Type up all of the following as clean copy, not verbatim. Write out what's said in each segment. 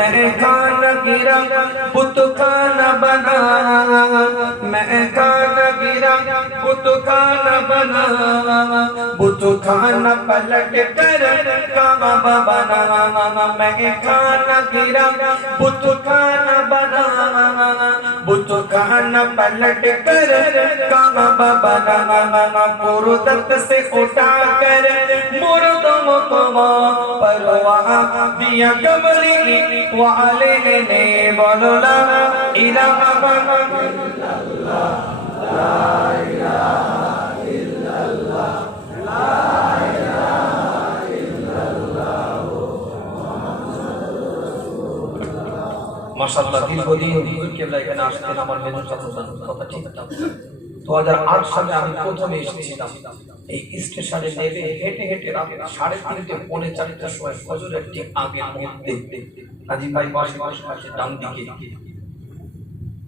मैं खाना गिरा बुत खाना बना, मैं खाना गिरा बुत खाना बना, बुत खाना पलट कर काबा बना, मैं खाना गिरा बुत खाना बना, बुत खाना पलट कर काबा बना, मुर्दत से उठा कर मुर्दों को परवाह दिया कमली वाले ने, बोलो ला इलाहा इल्लल्लाह, ला इलाहा इल्लल्लाह, ला इलाहा इल्लल्लाह। माशाআল্লাহ দীর্ঘদিন হুজুর কেবলা এখানে আসতেন, আমার মেজর চাচা কথা ঠিক না। 2008 সালে আমি প্রথমে এসেছিলাম এই স্টেশনে নেমে হেঁটে হেঁটে রাত 3:30 পৌনে 4টার সময় ফজরের ঠিক আগের মুহূর্তে নাজিম ভাই পাশে ডান দিকে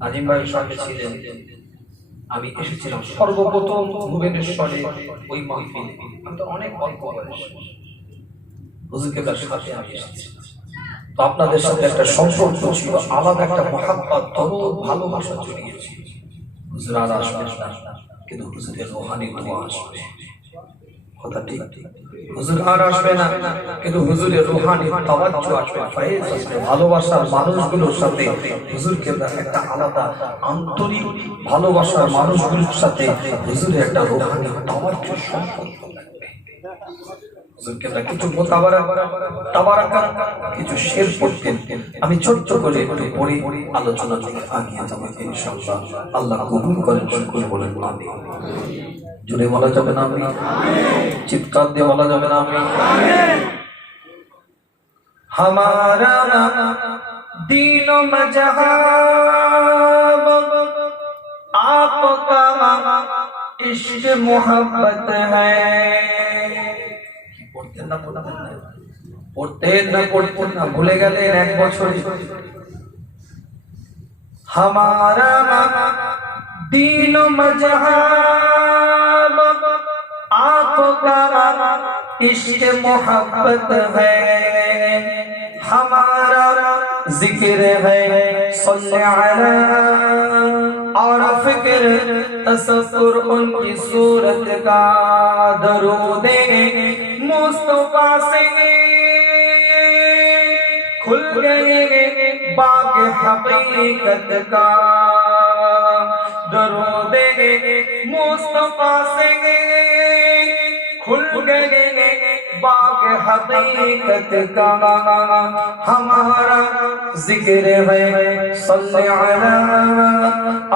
নাজিম ভাইয়ের সঙ্গে ছিলেন। আমি এসেছিলাম সর্বপ্রথম ভুবনেশ্বরে ওই মাহফিলে। আমি তো অনেক অল্প বয়স, হুজুর কেবলার সাথে আমি এসেছি। তো আপনাদের সাথে একটা সম্পর্ক ছিল, আলাদা একটা মহাব্বত, দরদ, ভালোবাসা জড়িয়েছে। হুজুর আর আসবেন না, কিন্তু হুজুরের রুহানি দোয়া আসবে। কথা ঠিক, হুজুর আর আসবে না, কিন্তু হুজুরের রুহানি তাওয়াজ্জু আসবে, ফয়েজ আসবে। ভালোবাসার মানুষগুলোর সাথে হুজুর কেবলার একটা আলাদা আন্তরিক ভালোবাসার মানুষগুলোর সাথে হুজুরের একটা রুহানি তাওয়াজ্জুর সম্পর্ক লাগবে। হুজুর কেবলা কিছু তাবারাকাত কিছু শের পড়তেন, আমি ছোট্ট করে একটু পড়ে আলোচনা থেকে আগিয়ে যাব ইনশাআল্লাহ। আল্লাহ কবুল করেন, শুকর বলেন আমিন। জুড়ে বলা যাবে না আমিন? চিৎকার দিয়ে বলা যাবে না আমিন? हमारा दीनो मजहब आपका इश्क मोहब्बत है। পড়তেন না ভুলে গেলেন এক বছর। हमारा दीनो मजहब आपका इश्क मोहब्बत है, हमारा जिक्र है सल्ले अला, और फिक्र तसव्वुर उनकी सूरत का, दरूदे मुस्तफा से खुल गए बाग हकीकत का, दरूदे मुस्तफा से खुल गए बाग हकीकत का, हमारा जिक्र है सल्ले अला,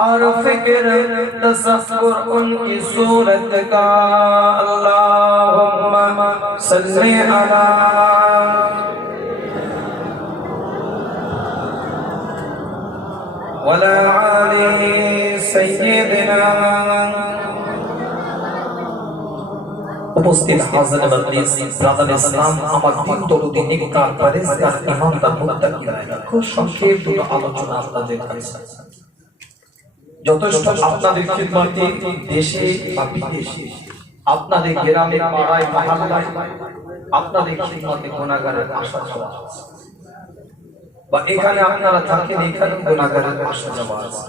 और फिक्र तसव्वुर उनकी सूरत का, अल्लाहुम्मा सल्ले अला वला आलिहि सय्यिदिना। উপস্থিত হাজির মজলিস, ব্রাদার ইসলাম, আমার দিন দরদি নেককার পরেজগার ইমানদার মুত্তাকিরা, খুব সংক্ষেপ দুটো আলোচনা আপনাদের কাছে। যথেষ্ট আপনাদের খিদমতে দেশে বা বিদেশে, আপনাদের গ্রামে পাড়ায় মহল্লায় আপনাদের খিদমতে গুনাহগারের আসা যাওয়া আছে, বা এখানে আপনারা থাকেন এখানে গুনাহগারের আসা যাওয়া আছে।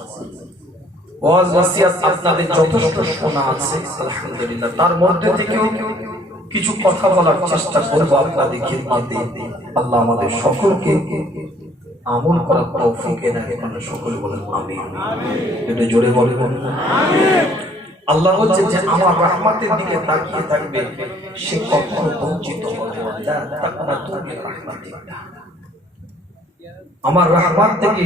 ওয়াজ ওয়াসিয়াত আপনাদের যথেষ্ট শোনা আছে আলহামদুলিল্লাহ। তার মধ্যে থেকেও কিছু কথা বলার চেষ্টা করব আপনাদের খিদমতে। আল্লাহ আমাদের সকলকে আমল করার তৌফিক এনে দেন, সকলে বলেন আমিন। এটা জোরে বলেন আমিন। আল্লাহ বলছে যে আমার রহমতের দিকে তাকিয়ে থাকবে, সে কখনো বঞ্চিত হবে না। তাকনাতু মির রাহমাতিল্লাহ, আমার রহমত থেকে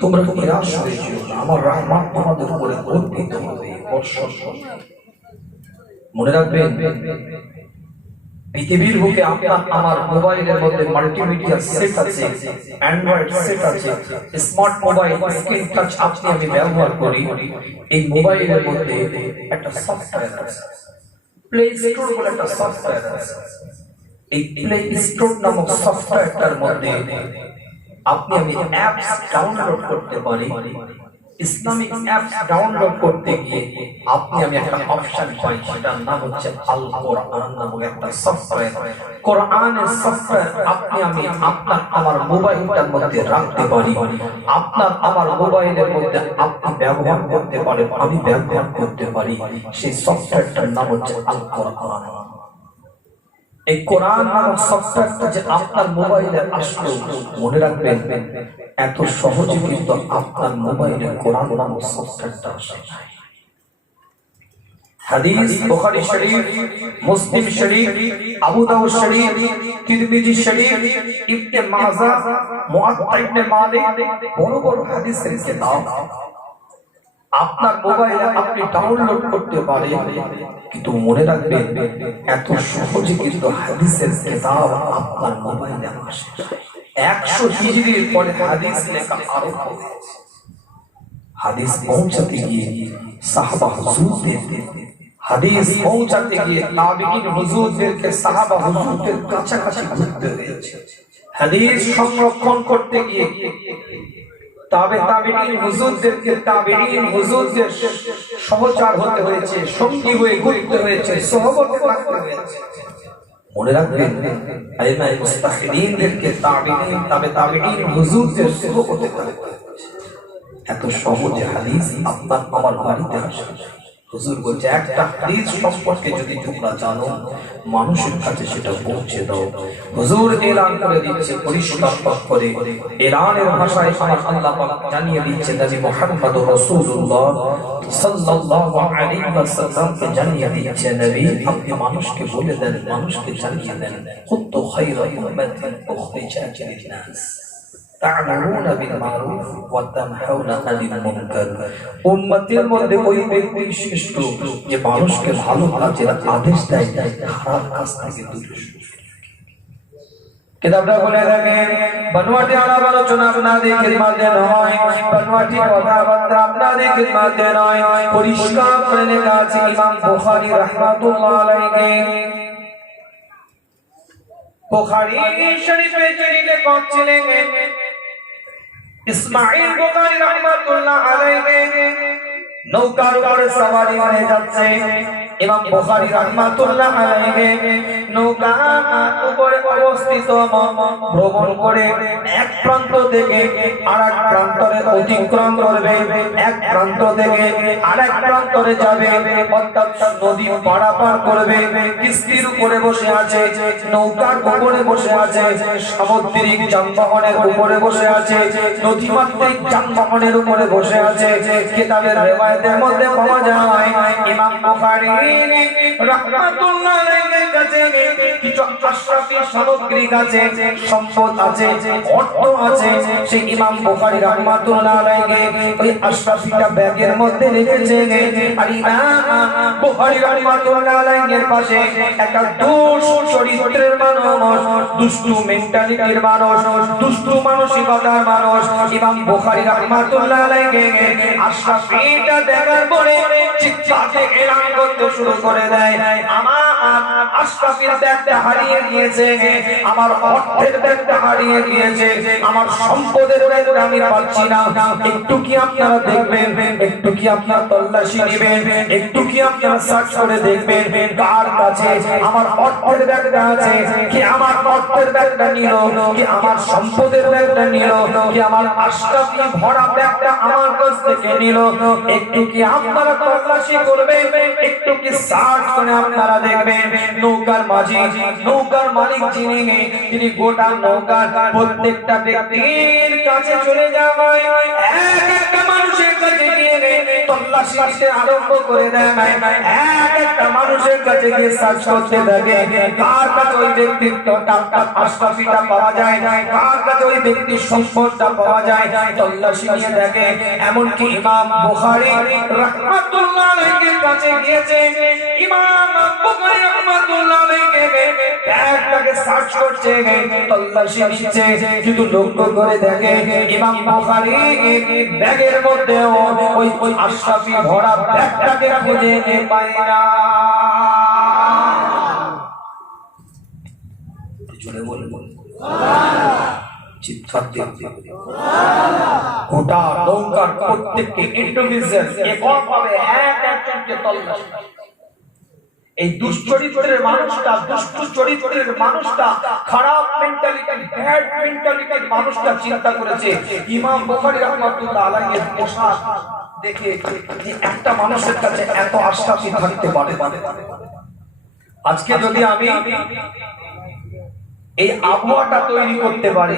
তোমরা নিরাশ হয়ে যেও না, আমার রহমত তোমাদের উপরে বর্ষিত হবে। মনে রাখবেন, পৃথিবীর বুকে আপনার আমার মোবাইলের মধ্যে মাল্টিমিডিয়া সেট আছে, অ্যান্ড্রয়েড সেট আছে, স্মার্ট মোবাইল স্ক্রিন টাচ আপনি আমি ব্যবহার করি। এই মোবাইলের মধ্যে একটা সফটওয়্যার আছে, প্লে স্টোর বলে একটা সফটওয়্যার আছে। এই প্লে স্টোর নামক সফটওয়্যারটার মধ্যে আপনি আমি অ্যাপস ডাউনলোড করতে পারি, ইসলামিক অ্যাপস ডাউনলোড করতে গিয়ে আমি একটা অপশন পাই, সেটার নাম হচ্ছে আল কোরআন নামক একটা সফটওয়্যার। কোরআনের সফটওয়্যার আমি আপনার আমার মোবাইলটার মধ্যে রাখতে পারি, আপনার আমার মোবাইলের মধ্যে আপনি ব্যবহার করতে পারেন, আমি ব্যবহার করতে পারি। সেই সফটওয়্যারটার নাম হচ্ছে আল কোরআন। এই কোরআন নামক সফটওয়্যারটা যে আপনার মোবাইলে আসলো, মনে রাখবেন এত সহজে কিন্তু আপনার মোবাইলে কোরআন নামক সফটওয়্যারটা আসে। হাদিস বুখারী শরীফ, মুসলিম শরীফ, আবু দাউদ শরীফ, তিরমিজি শরীফ, ইবনে মাজাহ, মুআত্তা ইবনে মালিক, বড় বড় হাদিসের কিতাব আপনার মোবাইলে আপনি ডাউনলোড করতে পারেন। কিন্তু মনে রাখবেন এত সহজে কিন্তু হাদিসের কিতাব আপনার মোবাইলে আসে। 100 হিজরির পরে হাদিস লেখা আরম্ভ হয়েছে। হাদিস পৌঁছাতে গিয়ে সাহাবা হুজুরদের, হাদিস পৌঁছাতে গিয়ে তাবিঈন হুজুরদেরকে সাহাবা হুজুরদের কাছাকাছি ঘুরতে হয়েছে। হাদিস সংরক্ষণ করতে গিয়ে তাবিঈন হুজুরদেরকে তাবিঈন হুজুরদের সহচর হতে হয়েছে, সঙ্গী হয়ে ঘুরতে হয়েছে, সোহবতে থাকতে হয়েছে। মনে রাখবেন আইমায়ে মুস্তাহিদিনদেরকে তাবিঈন হুজুরদের সোহবতে থাকতে হয়েছে। এত সহজে হাদিস আপনার আমার বাড়িতে আসে। হুজুর বলছে একটা হাদিস সম্পর্কে যদি তোমরা জানো, মানুষের কাছে সেটা পৌঁছে দাও। হুজুর এলান করে দিচ্ছে পরিষ্কার করে, এলানের ভাষায় আমার আল্লাহ পাক জানিয়ে দিচ্ছে নবী মুহাম্মদুর রাসূলুল্লাহ সাল্লাল্লাহু আলাইহি ওয়াসাল্লামকে জানিয়ে দিচ্ছে, নবী আপনি মানুষকে বলে দেন, মানুষকে জানিয়ে দেন, কুনতু খায়রা উম্মাতিন উখরিজাত লিন-নাস তা'মুরুনা বিল মারুফ ওয়া তানহাউনা আনিল মুনকার। উম্মতের মধ্যে ওই ব্যক্তি শ্রেষ্ঠ যে মানুষকে ভালো কাজের আদেশ দেয়, খারাপ কাজ থেকে দূরে সরে। কিতাবটা বলে রাখেন, বনওয়াটি আলোচনা আপনাদের খিদমতে নয়, বনওয়াটি কথাবার্তা আপনাদের খিদমতে নয়, পরিষ্কার করে লেখা আছে ইমাম বুখারী রাহমাতুল্লাহ আলাইহি। বুখারী শরীফে যিনি লেখক ছিলেন ইসমাঈল বুখারী রাহমাতুল্লাহ আলাইহি, নৌকার উপরে সওয়ারি হয়ে যাচ্ছে। ইমাম বুখারী রাহমাতুল্লাহ আলাইহি নৌকার উপরে অবস্থিত ভ্রমণ করে এক প্রান্ত থেকে আরেক প্রান্তরে অতিক্রম করবে, এক প্রান্ত থেকে আরেক প্রান্তরে যাবে, অর্থাৎ নদী পারাপার করবে। কিস্তির উপরে বসে আছে, নৌকার উপরে বসে আছে, সামুদ্রিক যানবাহনের উপরে বসে আছে, নদীমাতৃক যানবাহনের উপরে বসে আছে। কিতাবের রিওয়ায়াতের মধ্যে পাওয়া যায় ইমাম বুখারী রাহমাতুল্লাহ আলাইহির কাছে কিছু আশরাফি সামগ্রিক আছে, সম্পদ আছে, অর্থ আছে। সেই ইমাম বুখারী রাহমাতুল্লাহ আলাইহি ওই আশরাফিটা ব্যাগের মধ্যে রেখেছে। আর ইমাম বুখারী রাহমাতুল্লাহ আলাইহির পাশে একটা দুষ্ট চরিত্রের মানুষ, দুষ্টু মেন্টালিটির মানুষ, দুষ্টু মানসিকতার মানুষ। ইমাম বুখারী রাহমাতুল্লাহ আলাইহি আশরাফিটা দেখার পরে চিৎকারে এলান করতে শুরু করে দেয়, আমার আশরাফির ব্যাগটা হারিয়ে গিয়েছে, আমার অর্থের ব্যাগটা হারিয়ে গিয়েছে, আমার সম্পদের ব্যাগটা আমি পাচ্ছি না। একটু কি আপনারা দেখবেন, একটু কি আপনারা তল্লাশি নেবেন, একটু কি আপনারা সার্চ করে দেখবেন কার কাছে আমার অর্থের ব্যাগটা আছে, কি আমার অর্থের ব্যাগটা নিল, কি আমার সম্পদের ব্যাগটা নিল, কি আমার আশরাফি ভরা ব্যাগটা আমার কাছ থেকে নিল। একটু কি আপনারা তল্লাশি করবেন, একটু কি সার্চ করে আপনারা দেখবেন। নৌকার মাঝি, নৌকার মালিক যিনি, তিনি গোটা নৌকার প্রত্যেকটা ব্যক্তির কাছে চলে যাবেন, এক একটা মানুষের কাছে গিয়ে তল্লাশি দিতে আরম্ভ করে দেয়, এক একটা মানুষের কাছে গিয়ে সার্চ করতে থাকে কার কাছে ওই ব্যক্তির আশরাফিটা পাওয়া যায়, কার কাছে ওই ব্যক্তির সম্পদটা পাওয়া যায়। তল্লাশি নিয়ে দেখে এমনকি ইমাম বুখারী রাহমাতুল্লাহ আলাইহির কাছে গিয়েছে। ইমাম বুখারী রাহমাতুল্লাহ আলাইহি ব্যাগটাকে সার্চ করছে, তল্লাশি নিচ্ছে, কিন্তু লক্ষ্য করে দেখে ইমাম বুখারী ব্যাগের মধ্যে ওই আশরাফি ভরা ব্যাগটাকে খুঁজে পায় না। জোরে বলে সুবহানাল্লাহ, চিৎকার দিয়ে সুবহানাল্লাহ। গোটা নৌকার প্রত্যেককে ইন্ডিভিজুয়াল এককভাবে একজনকে তল্লাশি। এই দুশ্চরিত্রের মানুষটা, দুষ্ট চরিত্রের মানুষটা, খারাপ মেন্টালিটি, ব্যাড মেন্টালিটির মানুষটা চিন্তা করেছে ইমাম বুখারী রাহমাতুল্লাহ আলাইহির পোশাক দেখে যে একটা মানুষের কাছে এত আশরাফি থাকতে পারে। আজকে যদি আমি এই আবহাওয়াটা তৈরি করতে পারি,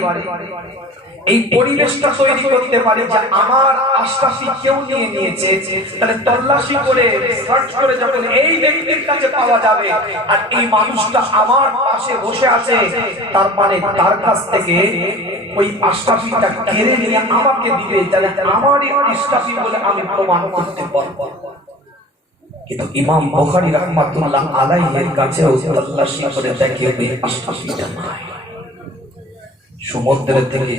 এই পরিবেশটা তৈরি করতে পারি যে আমার আশরাফি কেউ নিয়ে নিয়েছে, তাহলে তল্লাশি করে সার্চ করে যখন এই ব্যক্তির কাছে পাওয়া যাবে আর এই মানুষটা আমার পাশে বসে আছে, তার মানে তার কাছ থেকে ওই আশরাফিটা কেড়ে নিয়ে আমাকে দিবে, তাহলে আমারই আশরাফি বলে আমি প্রমাণ করতে পারবো। কিন্তু ইমাম বুখারী রাহমাতুল্লাহ আলাইহির কাছেও তল্লাশি করে দেখে ওই আশরাফিটা নাই। সমুদ্রের থেকে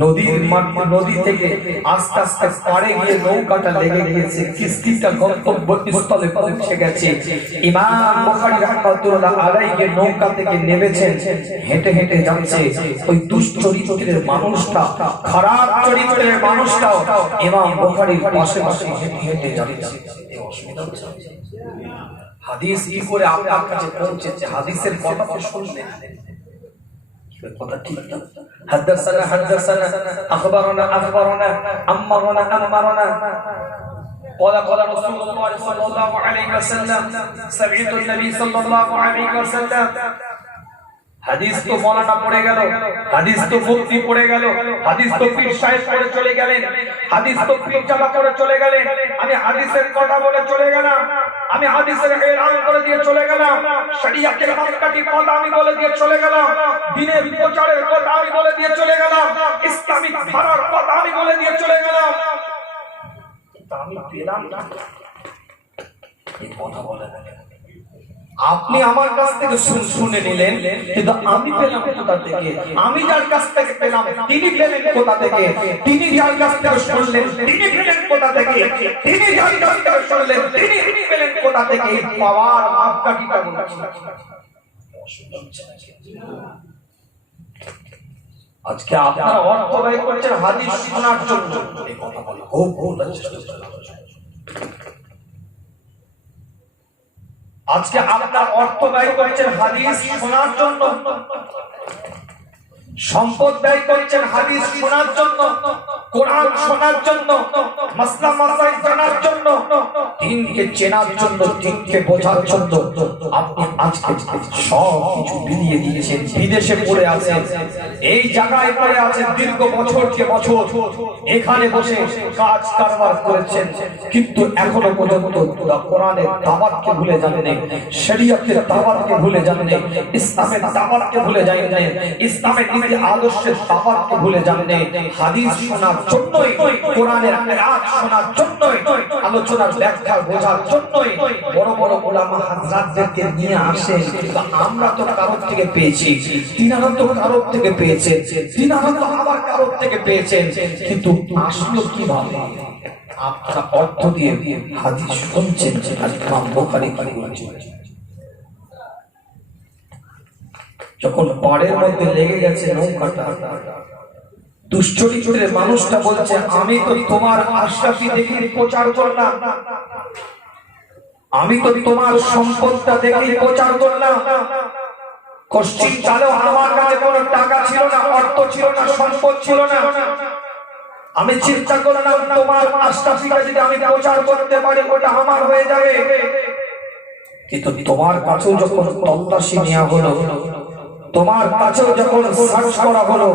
নদী থেকে আস্তে আস্তে পাড়ে গিয়ে নৌকাটা লেগে গিয়েছে, কিস্তিটা গন্তব্যস্থলে পৌঁছে গেছে। ইমাম বুখারী রাহমাতুল্লাহ আলাইহি নৌকা থেকে নেমেছেন, হেঁটে হেঁটে যাচ্ছে। ওই দুশ্চরিত্রের মানুষটা, খারাপ চরিত্রের মানুষটাও ইমাম বুখারীর পাশে পাশে হেঁটে হেঁটে যাচ্ছে। হাদিস কি করে আপনার কাছে পৌঁছেছে? হাদিসের কথা তো শুনলেন, কথা ঠিক না? حدثنا اخبرنا امرنا قال رسول الله صلى الله عليه وسلم سمعت النبي صلى الله عليه وسلم। হাদিস তো মৌলানা পড়ে গেল, হাদিস তো মুফতি পড়ে গেল, হাদিস তো পীর সাহেব পড়ে চলে গেলেন, হাদিস তো পীর জামা পড়ে চলে গেলেন। আমি হাদিসের কথা বলে চলে গেলাম, আমি হাদিসের এলান করে দিয়ে চলে গেলাম, শরিয়াতের মাপকাঠি কথা আমি বলে দিয়ে চলে গেলাম, দ্বীনের প্রচারের কথা আমি বলে দিয়ে চলে গেলাম, ইসলামিক ধারার কথা আমি বলে দিয়ে চলে গেলাম। কিন্তু আমি পেলাম না এই কথা বলে। আপনি আমার কাছ থেকে শুনে নিলেন, কিন্তু আমি পেলাম কোথা থেকে? আমি যার কাছ থেকে পেলাম তিনি পেলেন কোথা থেকে? তিনি যার কাছ থেকে শুনলেন তিনি পেলেন কোথা থেকে? তিনি যার কাছ থেকে শুনলেন তিনি পেলেন কোথা থেকে? পাওয়ার মাপকাঠিটা বলছি। আজকে আপনারা অর্থ ব্যয় করছেন হাদিস শোনার জন্য, এই কথা বলে আজকে আপনার অর্থ ব্যয় করছেন হাদিস শোনার জন্য, সম্পদ ব্যয় করছেন হাদিস শোনার জন্য, কোরআন শোনার জন্য, মাসলা মাসাইল জানার জন্য, দিনকে চেনার জন্য, দিনকে বোঝার জন্য। আপনি আজকে সব কিছু বিলিয়ে দিয়েছেন, বিদেশে পড়ে আছেন, এই জায়গায় পড়ে আছেন দীর্ঘ বছরকে বছর, এখানে বসে কাজ কারবার করেছেন, কিন্তু এখনো পর্যন্ত কোরআনের দাওয়াতকে ভুলে যান নাই, শরীয়তের দাওয়াতকে ভুলে যান নাই, ইসলামের দাওয়াতকে ভুলে যান নাই, ইসলামের নীতি আদর্শের দাওয়াতকে ভুলে যান নাই। হাদিস শোনার জন্যই, কোরআনের আয়াত শোনার জন্যই, আলোচনার ব্যাখ্যা বোঝার জন্যই বড় বড় উলামা হাজরাতদেরকে নিয়ে আসেন। কিন্তু আমরা তো কারোর থেকে পেয়েছি, তিনারা তো কারোর থেকে পেয়েছেন, তিনারা তো আবার কারোর থেকে পেয়েছেন, কিন্তু আসলো কিভাবে? আপনারা অর্থ দিয়ে হাদিস শুনছেন, আর ইমাম বুখারী বলেছেন যখন পাড়ের মধ্যে লেগে গেছে নৌকাটা, দুশ্চরিত্রের মানুষটা বলছে আমি তো তোমার আশরাফি দেখে প্রচার করলাম, আমি তো তোমার সম্পদটা দেখে প্রচার করলাম, কোশ্চিন চালেও আমার কাছে কোনো টাকা ছিল না, অর্থ ছিল না, সম্পদ ছিল না, আমি চিন্তা করলাম তোমার আশরাফিকে যদি আমি প্রচার করতে পারি ওটা আমার হয়ে যাবে। কিন্তু তোমার কাছেও যখন তল্লাশি নেওয়া হলো, তোমার কাছেও যখন সার্চ করা হলো,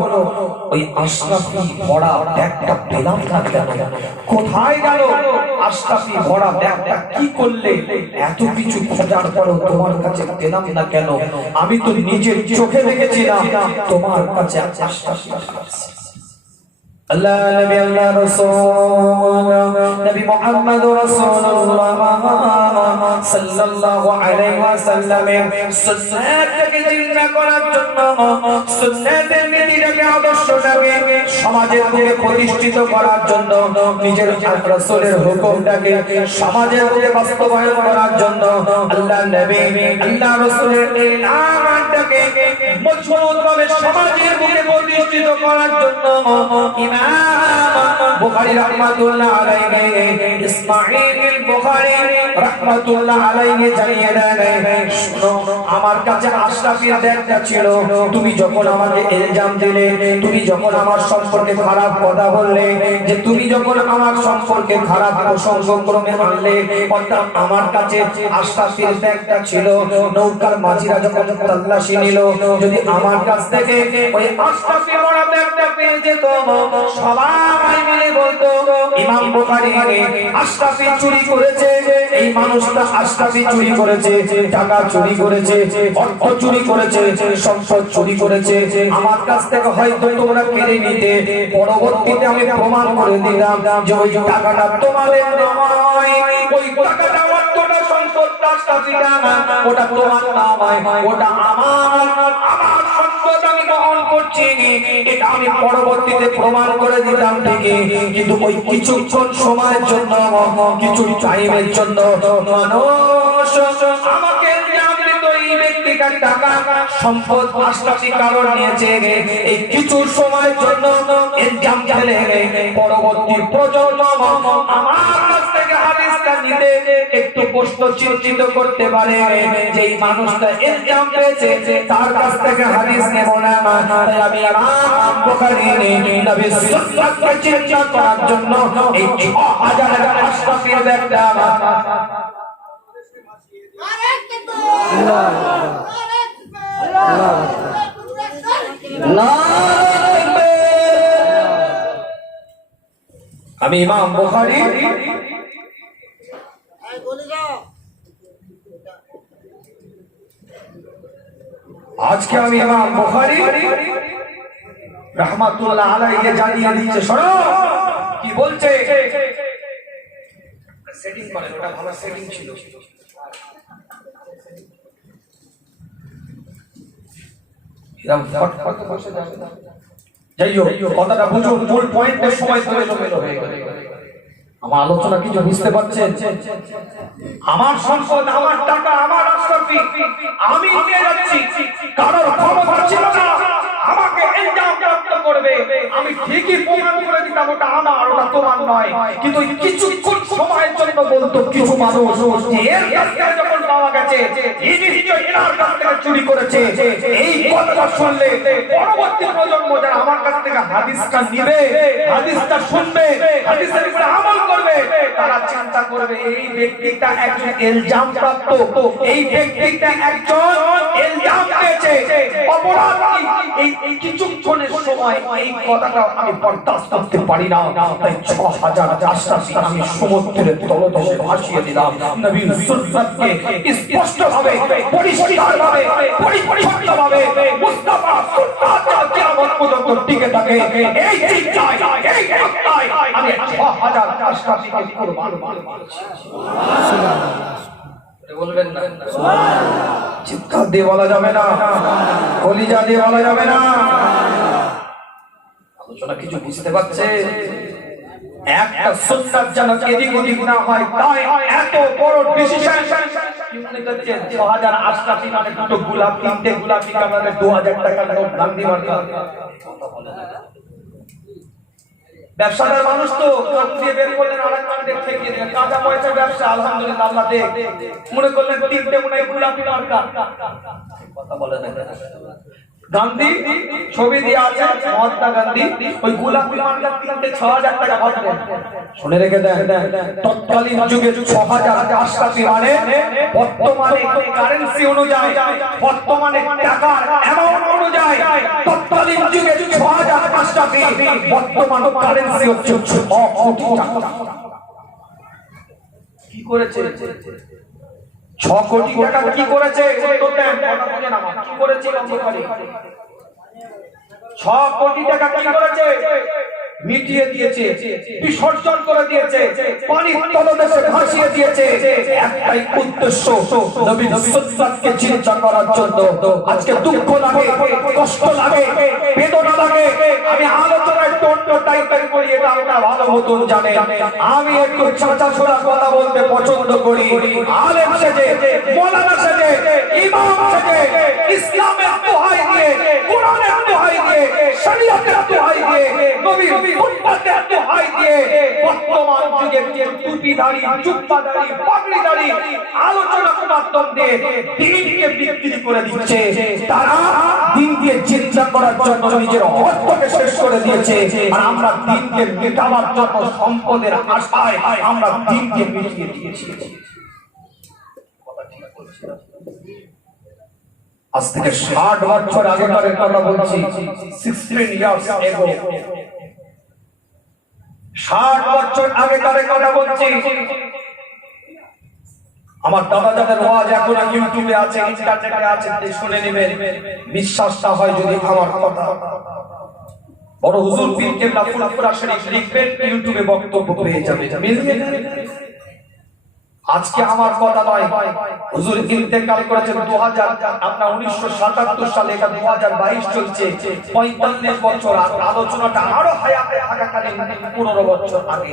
ওই আশরাফি ভরা ব্যাগটা পেলাম না কেন? কোথায় গেল আশরাফি ভরা ব্যাগটা? কি করলে? এত কিছু খোঁজার পরও তোমার কাছে পেলাম না কেন? আমি তো নিজের চোখে দেখেছিলাম তোমার কাছে আশরাফি আছে। আল্লাহ নবী, আল্লাহ রাসূল নবী মুহাম্মদ রাসূলুল্লাহ সাল্লাল্লাহু আলাইহি ওয়াসাল্লামের সুন্নাতকে জিন্দা করার জন্য, সুন্নাতের নীতিটা নীতিটাকে আদর্শটাকে সমাজের বুকে প্রতিষ্ঠিত করার জন্য নিজের রাসূলের হুকুমটাকে সমাজের বুকে বাস্তবায়ন করার জন্য আল্লাহ নবী আল্লাহ রাসূলের এই নামটাকে মজবুতভাবে সমাজের বুকে প্রতিষ্ঠিত করার জন্য ইমাম বুখারী রাহমাতুল্লাহ আলাইহি ইসমাঈল বুখারী রাহমাতুল্লাহ আলাইহি জানিয়ে দেন, শুনো আমার কাছে আশরাফির ব্যাগটা ছিল, তুমি যখন আমাকে ইলজাম দিলে, তুমি যখন আমার সম্পর্কে খারাপ কথা বললে, যে তুমি যখন আমার সম্পর্কে খারাপ প্রসঙ্গ ক্রমে আনলে, অর্থাৎ আমার কাছে আশরাফির ব্যাগটা ছিল, নৌকার মাঝিরা যখন তল্লাশি নিল, যদি আমার কাছ থেকে ওই আশরাফি বড় ব্যাগটা পেয়ে যেত, সবাই মিলে বলতো ইমাম বুখারী আশরাফি চুরি করেছে, এই মানুষটা আশরাফি চুরি করেছে, টাকা চুরি করেছে, অর্থ চুরি করেছে, সম্পদ চুরি করেছে, আমার কাছ থেকে হয়তো তোমরা কেড়ে নিতে, পরবর্তীতে আমি প্রমাণ করে দিলাম যে ওই টাকাটা তোমাদের নয়, ওই টাকাটা অর্থটা সম্পদটা আশরাফিটা ওটা তোমার নয়, ওটা আমার সম্পদ, আমি গ্রহণ করছি, এটা আমি পরবর্তীতে প্রমাণ করে দিলাম ঠিকই, কিন্তু ওই কিছুক্ষণ সময়ের জন্য, কিছু টাইমের জন্য মানুষ আমাকে টাকা সম্পদ আশরাফি কারণ নিয়েছে, এই কিছু সময়ের জন্য ইলজাম ফেলে পরবর্তী প্রজন্ম আমার কাছ থেকে হাদিসটা নিতে একটু প্রশ্ন চিন্তিত করতে পারে যে এই মানুষটা ইলজাম পেয়েছে, তার কাছ থেকে হাদিস নেব না। তাই আমি ইমাম বুখারী নবীর সুন্নাতকে চিন্তা করার জন্য এই 6000 আশরাফির ব্যাগটা আমি ইমাম বুখারী আজকে আমি ইমাম বুখারী রাহমাতুল্লাহ আলাইহি জানিয়ে দিচ্ছে, শোনো কি বলছে, সেটিং করে, ওটা ভালো সেটিং ছিল, যাই হোক কথাটা বুঝুন, মূল পয়েন্টের সময় ধরে হয়ে গেল। আমার আলোচনা কিছু বুঝতে পারছেন? আমার সম্পদ, আমার টাকা, আমার আশরাফি আমি নিয়ে যাচ্ছি, কারোর ক্ষমতা ছিল না আমাকে ইলজাম প্রাপ্ত করবে, আমি ঠিকই প্রমাণ করে দিতাম ওটা আমার, ওটা তোমার নয়, কিন্তু কিছুক্ষণ সময়ের জন্য বলতো কিছু মানুষ যে এর কাছ থেকে যখন পাওয়া গেছে এই নিশ্চয়ই এনার কাছ থেকে চুরি করেছে, এই কথাটা শুনলে পরবর্তী প্রজন্ম যারা আমার কাছ থেকে হাদিসটা নিবে, হাদিসটা শুনবে, হাদিসের উপরে আমল করবে, তারা চিন্তা করবে এই ব্যক্তিটা একজন ইলজাম প্রাপ্ত, এই ব্যক্তিটা একজন ইলজাম পেয়েছে, অপরাধী, এই কিছুক্ষণের সময় এই কথাটা আমি বরদাস্ত করতে পারি না, তাই 6000 আশরাফি আমি সমুদ্রের তলদেশে ভাসিয়ে দিলাম, নবীর সুন্নাতকে স্পষ্টভাবে, পরিষ্কারভাবে, পরিপূর্ণভাবে মুস্তাফা সুন্নাত কিয়ামত পর্যন্ত টিকে থাকে, এই চিন্তায়, এই চিন্তায় আমি 6000 আশরাফিকে কুরবান করেছি। সুবহানাল্লাহ বলবেন না? সুবহানাল্লাহ চিৎকার দিয়ে বলা যাবে না, কলিজা দিয়ে বলা যাবে না। আলোচনা কিছু বুঝতে পারছে? একটা সুন্নাত যেন এদিক ওদিক না হয়, তাই এত বড় ডিসিশন কি মনে করছেন? 6000 আশরাফি মানে দুটো গোলাপ, তিনটে গোলাপি কামালে 2000 টাকা নোট গান্ধী মার্কা, ব্যবসাদার মানুষ তো দিয়ে বের করলেন, আরেক কাণ্ডে ঠেকিয়ে দেন, কাঁচা পয়সার ব্যবসা, আলহামদুলিল্লাহ আল্লাহ দে, মনে করলেন তিনটে মনে গোলাপি মার্কা, কথা বলে না, গান্ধী ছবি দিয়ে আছে, মহাত্মা গান্ধী, ওই গোলাপি মার্কা কিনতে 6000 টাকা খরচ। শুনে রেখে দেন, তৎকালীন যুগে 6000 আশরাফি মানে বর্তমানে কারেন্সি অনুযায়ী, বর্তমানে টাকার অ্যামাউন্ট অনুযায়ী তৎকালীন যুগে 6000 আশরাফি বর্তমান কারেন্সি হচ্ছে 6 কোটি টাকা। কি করেছে? 6 কোটি টাকা কি করেছে? কি করেছে? 6 কোটি টাকা কি করেছে? মিটিয়ে দিয়েছে, বিসর্জন করে দিয়েছে, পানির তলদেশে ভাসিয়ে দিয়েছে, একটাই উদ্দেশ্য নবীর সুন্নাতকে চিন্তা করার জন্য। আজকে দুঃখ লাগে, কষ্ট লাগে, বেদনা লাগে, আমি আলোচনায় টন্ড টাইপের করি, এটা আপনারা ভালো মতন জানেন। আমি একটু চাচা ছোড়া কথা বলতে পছন্দ করি। আলেম সেজে, মাওলানা সেজে, ইমাম সেজে, ইসলামের দোহাই দিয়ে, কোরআনের দোহাই দিয়ে, শরীয়তের দোহাই দিয়ে, নবীর সুন্নাতের দোহাই দিয়ে বর্তমান যুগে টুপিধারী, জুব্বাধারী, পাগড়িধারী আলোচনার মাধ্যম দিয়ে দ্বীনকে বিক্রি করে দিচ্ছে। তারা দ্বীন দিয়ে চিন্তা করার জন্য নিজের অর্থকে শেষ করে দিয়েছে, আর আমরা দ্বীনকে মেটাবার জন্য সম্পদের আশায় আমরা দ্বীনকে মিটিয়ে দিয়েছি। আজ থেকে 60 বছর আগেকার কথা বলছি, 16 years ago, 60 বছর আগেকার কথা বলছি। আমার দাদা যাদের ওয়াজ এখন ইউটিউবে আছে, ইন্টারনেটে আছে, শুনে নেবেন, বিশ্বাস না হয় যদি আমার কথা। বড় হুজুর পীর কেবলা ফুরফুরা শরীফ লিখবেন, ইউটিউবে বক্তব্য পেয়ে যাবে। আজকে আমার কথা নয়, হুজুর ইন্তেকাল করেছেন 2000, আপনার 1977 সালে, এটা 2022 চলছে, 45 বছর। আর আলোচনাটা আরো হায়াতে থাকাকালীন 15 বছর আগে।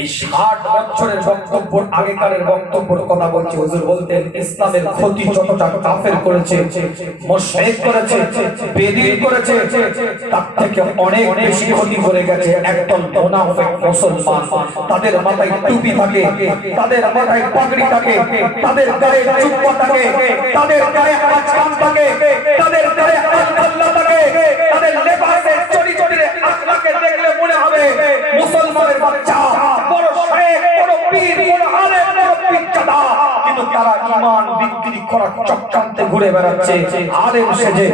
এই 60 বছরের বক্তব্য আগেকারের বক্তব্যের কথা বলছি। হুজুর বলতেন ইসলামের ক্ষতি যতটা কাফের করেছে, মুশরিক করেছে, বেদিন করেছে, তার থেকে অনেক বেশি ক্ষতি করে গেছে একদল মুনাফিক মুসলমান। তাদের মাথায় টুপি থাকে, তাদের মাথায় পাগড়ি থাকে, তাদের গায়ে জুব্বা থাকে, তাদের গায়ে আজকান থাকে, তাদের গায়ে আল্লাহ থাকে, তাদের লেবাসের চড়ি চড়িরে আখলাকে দেখলে মনে হবে মুসলমানের বাচ্চা, বড় শেখ, বড় পীর, বড় আলেম, বড় পিচ্চাদা। কিন্তু তারা ঈমান বিক্রি করার চক্রান্তে ঘুরে বেড়াচ্ছে। আলেম সেজে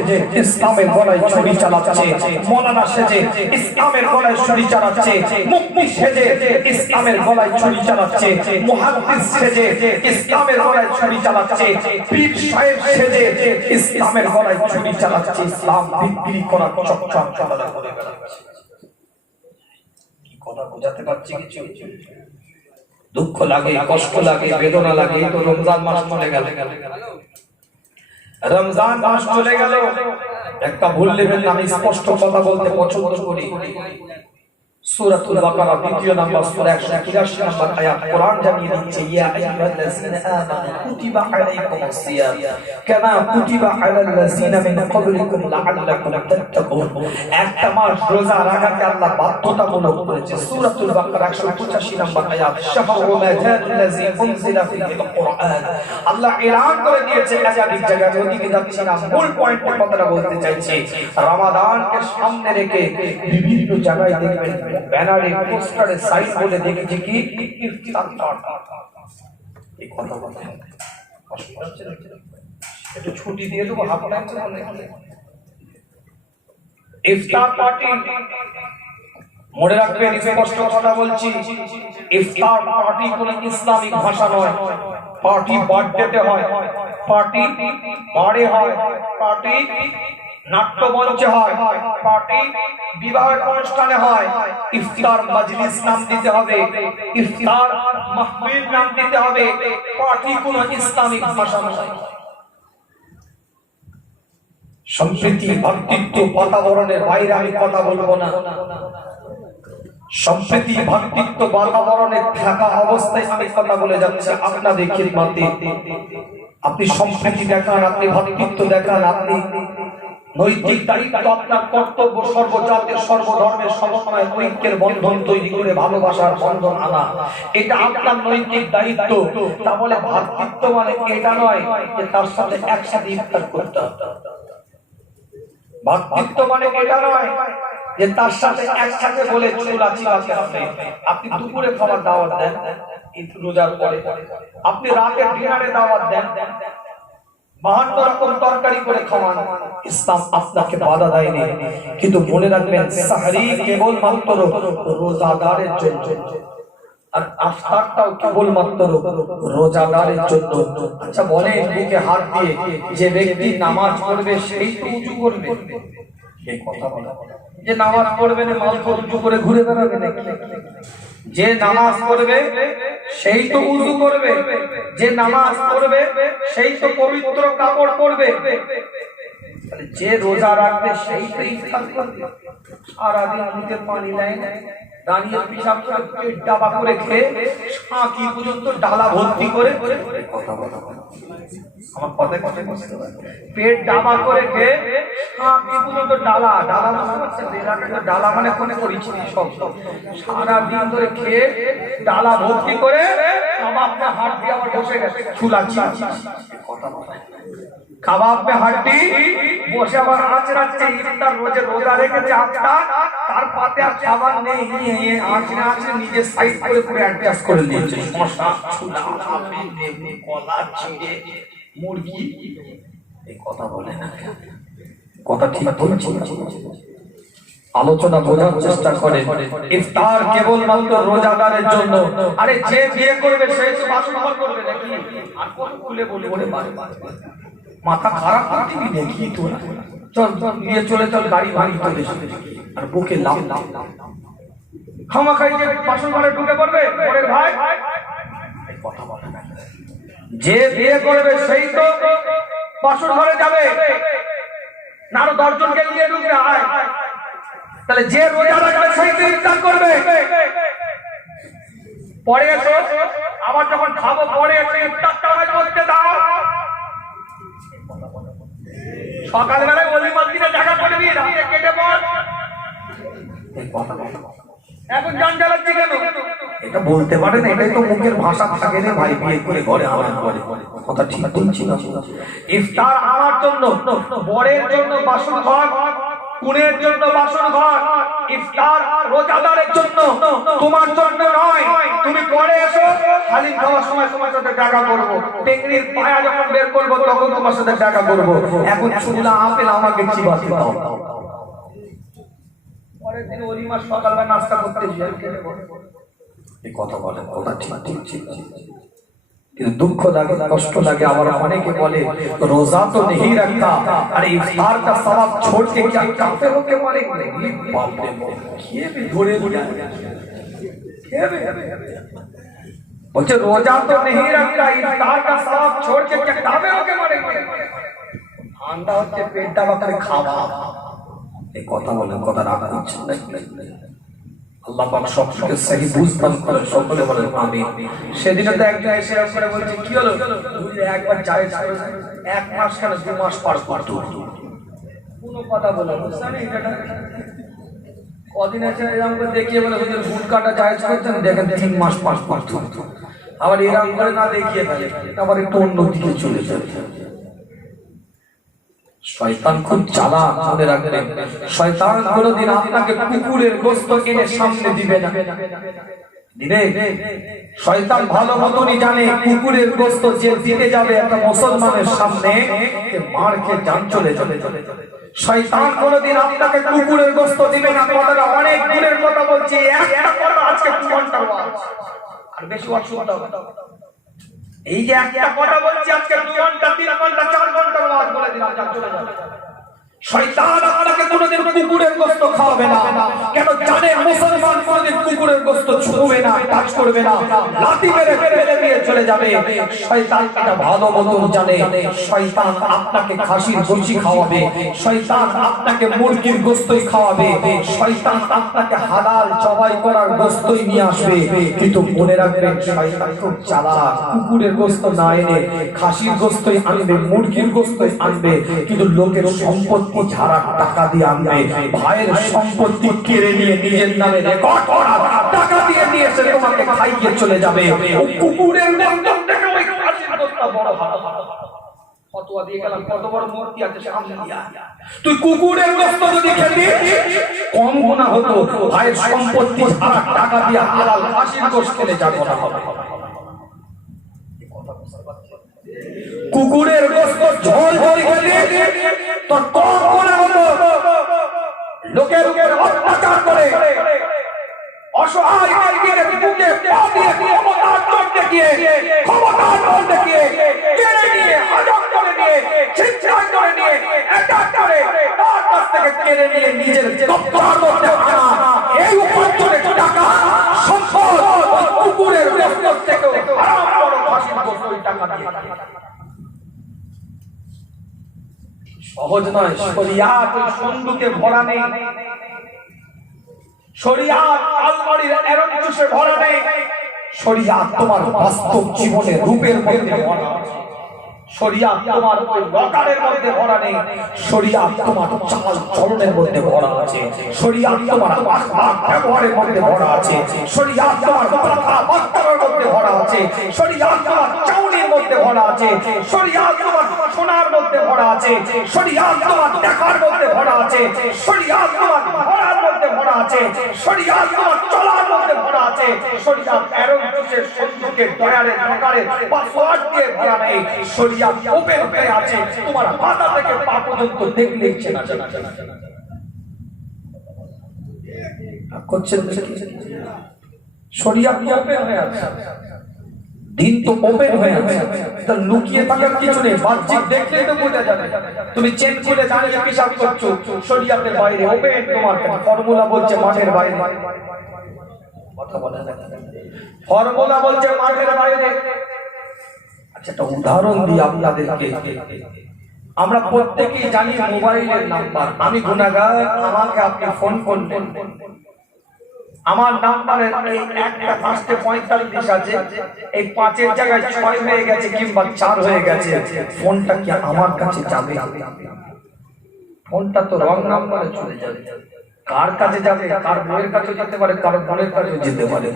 ইসলামের গলায় ছুরি চালাচ্ছে, মাওলানা সেজে ইসলামের গলায় ছুরি চালাচ্ছে, মুফতি সেজে ইসলামের গলায় ছুরি চালাচ্ছে, মুহাদ্দিস সেজে ইসলামের গলায় ছুরি চালাচ্ছে, পীর সাহেব সেজে ইসলামের গলায় ছুরি চালাচ্ছে। ইসলাম বিক্রি করার চক্রান্তে তারা ঘুরে বেড়াচ্ছে। কথা বোঝাতে পারছি কিছু? দুঃখ লাগে, কষ্ট লাগে, বেদনা লাগে। তো রমজান মাস চলে গেল, রমজান মাস চলে গেল, একটা ভুল নেবেন না, আমি স্পষ্ট কথা বলতে পছন্দ করি। সূরাতুল বাকারা 2 নম্বর সূরা 183 নম্বর আয়াত কোরআন জানিয়ে দিচ্ছে, ইয়া আইয়ুহাল্লাযীনা আমানু কুতিবা আলাইকুমুস সিয়াম কামা কুতিবা আলাল্লাযীনা মিন ক্বাবলিকুম লাআল্লাকুম তাত্তাকুন। একটা মাস রোজা রাখাকে আল্লাহ বাধ্যতামূলক করেছে। সূরাতুল বাকারা 185 নম্বর আয়াত, শাহরু রমাদানাল্লাযী উনজিলা ফীহিল কুরআন। আল্লাহ এলান করে দিয়েছে একাধিক জায়গায়, ওদিকে যাচ্ছি না, মূল পয়েন্টে কথাটা বলতে চাইছি। রমাদানকে সামনে রেখে বিভিন্ন জায়গায় দেখবেন ব্যানারে, পোস্টারে, সাইনবোর্ডে দেখেছি কি ইফতার পার্টি। এই কথা বলতে কষ্ট হচ্ছে, একটু ছুটি দিয়ে দেবো, হাফ টাইম চলে। ইফতার পার্টি মনে রাখবেন, স্পষ্ট কথা বলছি, ইফতার পার্টি কোন ইসলামিক ভাষা নয়। পার্টি বার্থডেতে হয়, পার্টি বাড়ি হয়, পার্টি নাট্যমঞ্চে হয়, পার্টি বিবাহের অনুষ্ঠানে হয়। ইফতার মজলিস নাম দিতে হবে, ইফতার মাহফিল নাম দিতে হবে। পার্টি কোন ইসলামিক ভাষা নয়। সম্প্রীতি, ভ্রাতৃত্ব, বাতাবরণের বাইরে আমি কথা বলবো না। সম্প্রীতি, ভ্রাতৃত্ব, বাতাবরণে থাকা অবস্থায় আমি কথা বলে যাচ্ছি আপনাদের খিদমতে। আপনি সম্প্রীতি দেখান, আপনি ভ্রাতৃত্ব দেখান, আপনি নৈতিক দায়িত্ব, আপনার কর্তব্য সর্বজাতের, সর্বধর্মের সমন্বয় ঐক্যের বন্ধন তৈরি করে ভালোবাসার বন্ধন আনা, এটা আপনার নৈতিক দায়িত্ব। তা বলে ভ্রাতৃত্ব মানে এটা নয় যে তার সাথে একসাথে ইফতার করতে হবে। ভ্রাতৃত্ব মানে এটা নয় যে তার সাথে একসাথে বলে চুলা চিলাতে হবে। আপনি দুপুরে খাবার দাওয়াত দেন রোজার পরে, আপনি রাতে ডিনারে দাওয়াত দেন, 52 রকম তরকারি করে খাওয়ান, ইসলাম আপনাকে বাধা দেয়নি। কিন্তু মনে রাখবেন, সাহরি কেবল মাত্র রোজাদারের জন্য, আর ইফতারটাও কেবল মাত্র রোজাদারের জন্য। আচ্ছা বলেন, বুকে হাত দিয়ে যে ব্যক্তি নামাজ পড়বে সেই তো উযু করবে? এই কথা বলা যে নামাজ পড়বে না মালখোর উঁচু করে ঘুরে বেড়াবে নাকি? যে নামাজ পড়বে সেই তো উযু করবে, যে নামাজ পড়বে সেই তো পবিত্র কাপড় পরবে। তাহলে যে রোজা রাখবে সেই তো ইফতার করবে। সারাদিন মুখে পানি নেয়, দাঁড়িয়ে পিশাব করে পেট ডাবা করে খেয়ে সাঁকি পর্যন্ত ডালা ভর্তি করে কথা বলা, আমার কথায় কথায় বুঝতে পারবে, পেট ডাবা করে খেয়ে সাঁকি পর্যন্ত ডালা ডালা ডালা মানে কোনে করেছি সব সারাদিন ধরে খেয়ে ডালা ভর্তি করে কাবাব মে হাড্ডি আবার বসে গেছে চুলাচ্ছি কথা বলা, কাবাব মে হাড্ডি বসে আবার আঁচ রাখছে। ইফতার রোজে রোজা রেখেছে আটটা, তার পাতে আর খাবার নেই, আঁচড়ে আঁচড়ে নিজে সাইড করে পুরো অ্যাডজাস্ট করে নিয়েছে। শশা, ছোলা, আপেল, লেবু, কলা, চিড়ে, মুরগি, এই কথা বলে না, কথা ঠিক বলছি। আলোচনা বোঝার চেষ্টা করে। ইফতার কেবলমাত্র রোজাদারের জন্য। আরে যে বিয়ে করবে সেই তো বাসন করবে নাকি? আর কোন খুলে বলে বলে মাথা খারাপ করবি দেখি তো, চল চল নিয়ে চলে চল গাড়ি ভাড়ি চলে আর বুকে লাভ লাভ খামা খাই যে বাসন ঘরে ঢুকে পড়বে পরের ভাই কথা বলে না। যে বিয়ে করবে সেই তো বাসন ঘরে যাবে না, আরো 10 জনকে নিয়ে ঢুকবে আয়। তাহলে যে রোজা রাখবে সেই তো ইফতার করবে। পরে এসো আবার যখন খাবো পরে এসে ইফতারটা আমায় করতে দাও। সকালবেলায় ওলিমার দিনে দেখা করবি, রাতে কেটে পড়। এখন জান জ্বালাচ্ছি কেন? এটা বলতে পারে না, এটাই তো মুখের ভাষা থাকে না ভাই। বিয়ে করে ঘরে আমার ঘরে কথা ঠিক বলছি না। ইফতার আমার জন্য, বরের জন্য বাসন ঘর, কুনের জন্য বাসন ঘর। ইফতার রোজাদারের জন্য, তোমার জন্য নয়। তুমি পরে এসো, হালিম খাওয়ার সময় তোমার সাথে দেখা করবো, টেকনির পায়া যখন বের করবো তখন তোমার সাথে দেখা করবো। এখন চুলা আপেল আমাকে চিবাতে দাও। পরের দিন ওলিমার সকালবেলা নাস্তা করতে যাই, এই কথা বলে কথা ঠিক ঠিক ঠিক। কিন্তু দুঃখ লাগে, কষ্ট লাগে। আবার অনেকে বলে রোজা তো नहीं रखता, अरे इफ्तार का सवाब छोड़ के क्या काफिर होके मरेंगे? बाप रे খেয়ে भी ধরে दिया, খেয়ে भी বলছে রোজা তো नहीं रखता, इफ्तार का सवाब छोड़ के क्या काफिर होके मरेंगे? ঠান্ডা হচ্ছে পেট ডাবা করে খাওয়া, এই কথা বলে কথা রাখা হচ্ছে না। আল্লাহ পাক সবকে সহি বুঝদান করে, সকলে বলেন আমিন। সেদিন তো একজন এসে করে বলছে কি হলো, বুঝলে একবার জায়েজ করে, 1 মাস কেন 2 মাস পার করতে কোনো কথা বলে বুঝছেন। এটা কদিন এসে এরকম করে দেখিয়ে বলে হুজুর ভুল কাটা জায়েজ করতেন, দেখেন 3 মাস পার করতে। আবার এরকম করে না দেখিয়ে ফেলে, আবার একটু অন্যদিকে চলে যায়। শয়তান খুব চালাক, মনে রাখবেন। শয়তান কোনদিন আপনাকে কুকুরের গোশত কিনে সামনে দিবে না, দিবে? শয়তান ভালো মতনই জানে কুকুরের গোশত যে দিতে যাবে একটা মুসলমানের সামনে, মার খেয়ে জান চলে যাবে। শয়তান কোনদিন আপনাকে কুকুরের গোশত দিবে না। কথাটা অনেক দূরের কথা বলছি, একটা কথা আজকে 2 ঘন্টার ওয়াজ, আর বেশি ওয়াজ শুনতে হবে। এই যে একটা কথা বলছি আজকে 2 ঘন্টা 3 ঘন্টা 4 ঘন্টার ওয়াজ বলে দিলাম, যা চলে যাবে। শয়তান আপনাকে কোনদিন কুকুরের গোশত খাওয়াবে না। কেন জানে মুসলমান কোনদিন কুকুরের গোশত ছুঁবে না, টাচ করবে না, লাথি মেরে ফেলে দিয়ে চলে যাবে। শয়তান এটা ভালো মতন জানে। শয়তান আপনাকে খাসির গোশত খাওয়াবে, শয়তান আপনাকে মুরগির গোশতই খাওয়াবে, শয়তান আপনাকে হালাল জবাই করার গোশতই নিয়ে আসবে। কিন্তু মনে রাখবেন শয়তান খুব চালাক, কুকুরের গোশত না এনে খাসির গোশতই আনবে, মুরগির গোশতই আনবে। কিন্তু লোকের সম্পত্তি ঝাড়া টাকা দিয়ে আনবে, ভাইয়ের সম্পত্তি কেড়ে নিয়ে নিজের নামে রেকর্ড করা টাকা দিয়ে নিয়ে এসে তোমাকে খাইয়ে চলে যাবে। ও কুকুরের গন্ধ থেকে ওই খাসির গোশত বড় ভালো। ফতোয়া দিয়ে গেলাম, কত বড় মূর্তি আছে সামনে দিয়া। তুই কুকুরের গোশত যদি খেতি কম গুনাহ হতো, ভাইয়ের সম্পত্তি ঝাড়া টাকা দিয়ে হালাল খাসির গোশত খেলে যা গুনাহ হবে। কুকুরের গোশত ঝোল ঝোল খেতে তোর কম গুনাহ হতো। লোকের উপর অত্যাচার করে, অসহায় ব্যক্তিকে বুকে পা দিয়ে ক্ষমতার জোর দেখিয়ে, ক্ষমতার জোর দেখিয়ে কেড়ে নিয়ে, হজম করে নিয়ে, ছিনতাই করে নিয়ে, অ্যাটাক করে, তার কাছ থেকে কেড়ে নিয়ে নিজের কব্জা সহজ নয়। শরিয়াত ওই সন্দুকে ভরা নেই, শরিয়াত আলমারির এরম জুসে ভরা নেই, শরিয়াত তোমার বাস্তব জীবনে রূপের মধ্যে ভরা আছে। শরিয়াত তোমার ওই লকারের মধ্যে ভরা নেই, শরিয়াত তোমার চাল চলনের মধ্যে ভরা আছে, শরিয়াত তোমার আখলাক ব্যবহারের মধ্যে ভরা আছে, শরিয়াত তোমার কথাবার্তার মধ্যে ভরা আছে, শরিয়াত তোমার চাউনির মধ্যে ভরা আছে, শরিয়াত তোমার শোনার মধ্যে ভরা আছে, শরিয়াত তোমার দেখার মধ্যে ভরা আছে, শরিয়াত তোমার ভরার মধ্যে ভরা আছে, শরিয়াত তোমার চলার মধ্যে ভরা আছে, শরিয়াত এরম জুসের সন্দুকে ডয়ারের লকারের পাসওয়ার্ড দিয়ে ভরা নেই, শরিয়াত ওপেন হয়ে আছে, তোমার মাথা থেকে পা পর্যন্ত দেখলেই চেনা যাবে। করছেন শরিয়াত ওপেন হয়ে আছে, দিন তো ওপেন হয়ে আছে, তা লুকিয়ে থাকার কিছু নেই, বাহ্যিক দেখলেই তো বোঝা যাবে। তুমি চেন খুলে দাঁড়িয়ে পেশাব করছো, শরিয়াতের বাইরে ওপেন, তোমার ফর্মুলা বলছে মাঠের বাইরে, কথা বলা যায় না, ফর্মুলা বলছে মাঠের বাইরে। আচ্ছা, একটা উদাহরণ দিই আপনাদেরকে। আমরা প্রত্যেকেই জানি মোবাইলের নাম্বার, আমি গুনাহগার, আমাকে আপনি ফোন করলেন, আমার নাম্বারের এই একটা ফার্স্টে 45 আছে, এই 5-এর জায়গায় 6 হয়ে গেছে কিংবা 4 হয়ে গেছে, ফোনটা কি আমার কাছে যাবে? ফোনটা তো রং নাম্বারে চলে যাবে। কার কাছে যাবে? কার বউয়ের কাছে যেতে পারে, কার বোনের কাছে যেতে পারে,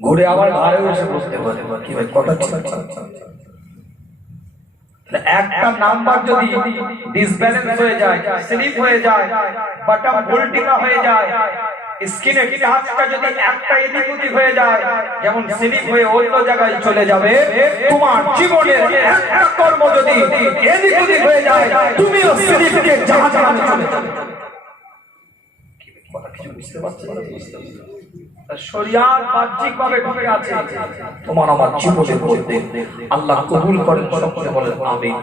ঘুরে আবার ঘরে এসে বসতে পারে। কি ভাই, কথা ঠিক আছে? একটা নাম্বার যদি ডিসব্যালেন্স হয়ে যায়, স্লিপ হয়ে যায়, বাটন ভুলটিকা হয়ে যায়, স্ক্রিনে টাচটা যদি একটা এদিক ওদিক হয়ে যায়, যেমন স্লিপ হয়ে অন্য জায়গায় চলে যাবে, তোমার জীবনের একটা কর্ম যদি এদিক ওদিক হয়ে যায়, তুমিও স্লিপকে জাহান্নামে চলে যাবে। কথা কিছু বুঝতে পারছেন? শরিয়াত বাহ্যিকভাবে ঢুকে আছে তোমার আমার জীবনের মধ্যে। আল্লাহ কবুল করেন, সকলে বলেন আমিন।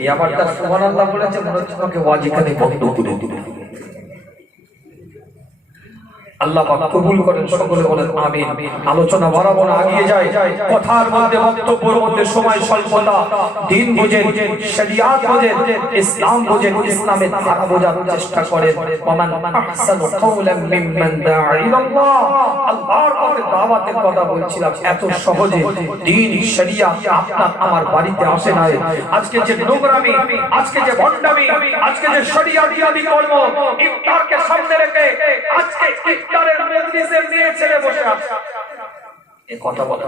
এই আবার তার সুবহানাল্লাহ বলেছে, মনে হচ্ছে তোমাকে ওয়াজিখানে বন্ধ করে দিবে। আল্লাহ পাক কবুল করেন, সকলে বলেন আমিন। আলোচনা বাড়াবো না, আগিয়ে যায়। কথার মধ্যে, বক্তব্যের মধ্যে সময় স্বল্পতা। দিন বুঝেন, শরিয়াত বুঝেন, ইসলাম বুঝেন, ইসলামের ধারা বোঝার চেষ্টা করেন। ওমান আহসানু কাওলাম মিম্মান দাআ ইলাল্লাহ। আল্লাহর পথে দাওয়াতের কথা বলছিলাম, এত সহজে দিন শরিয়াত আপনার আমার বাড়িতে আসে না। আজকে যে নোংরামি, আজকে যে ভণ্ডামি, আজকে যে শরিয়াতি কর্ম, ইফতারকে সামনে রেখে আজকে ইফতারের মজলিসে মেয়ে ছেলে বসে আছে, এই কথা বলা,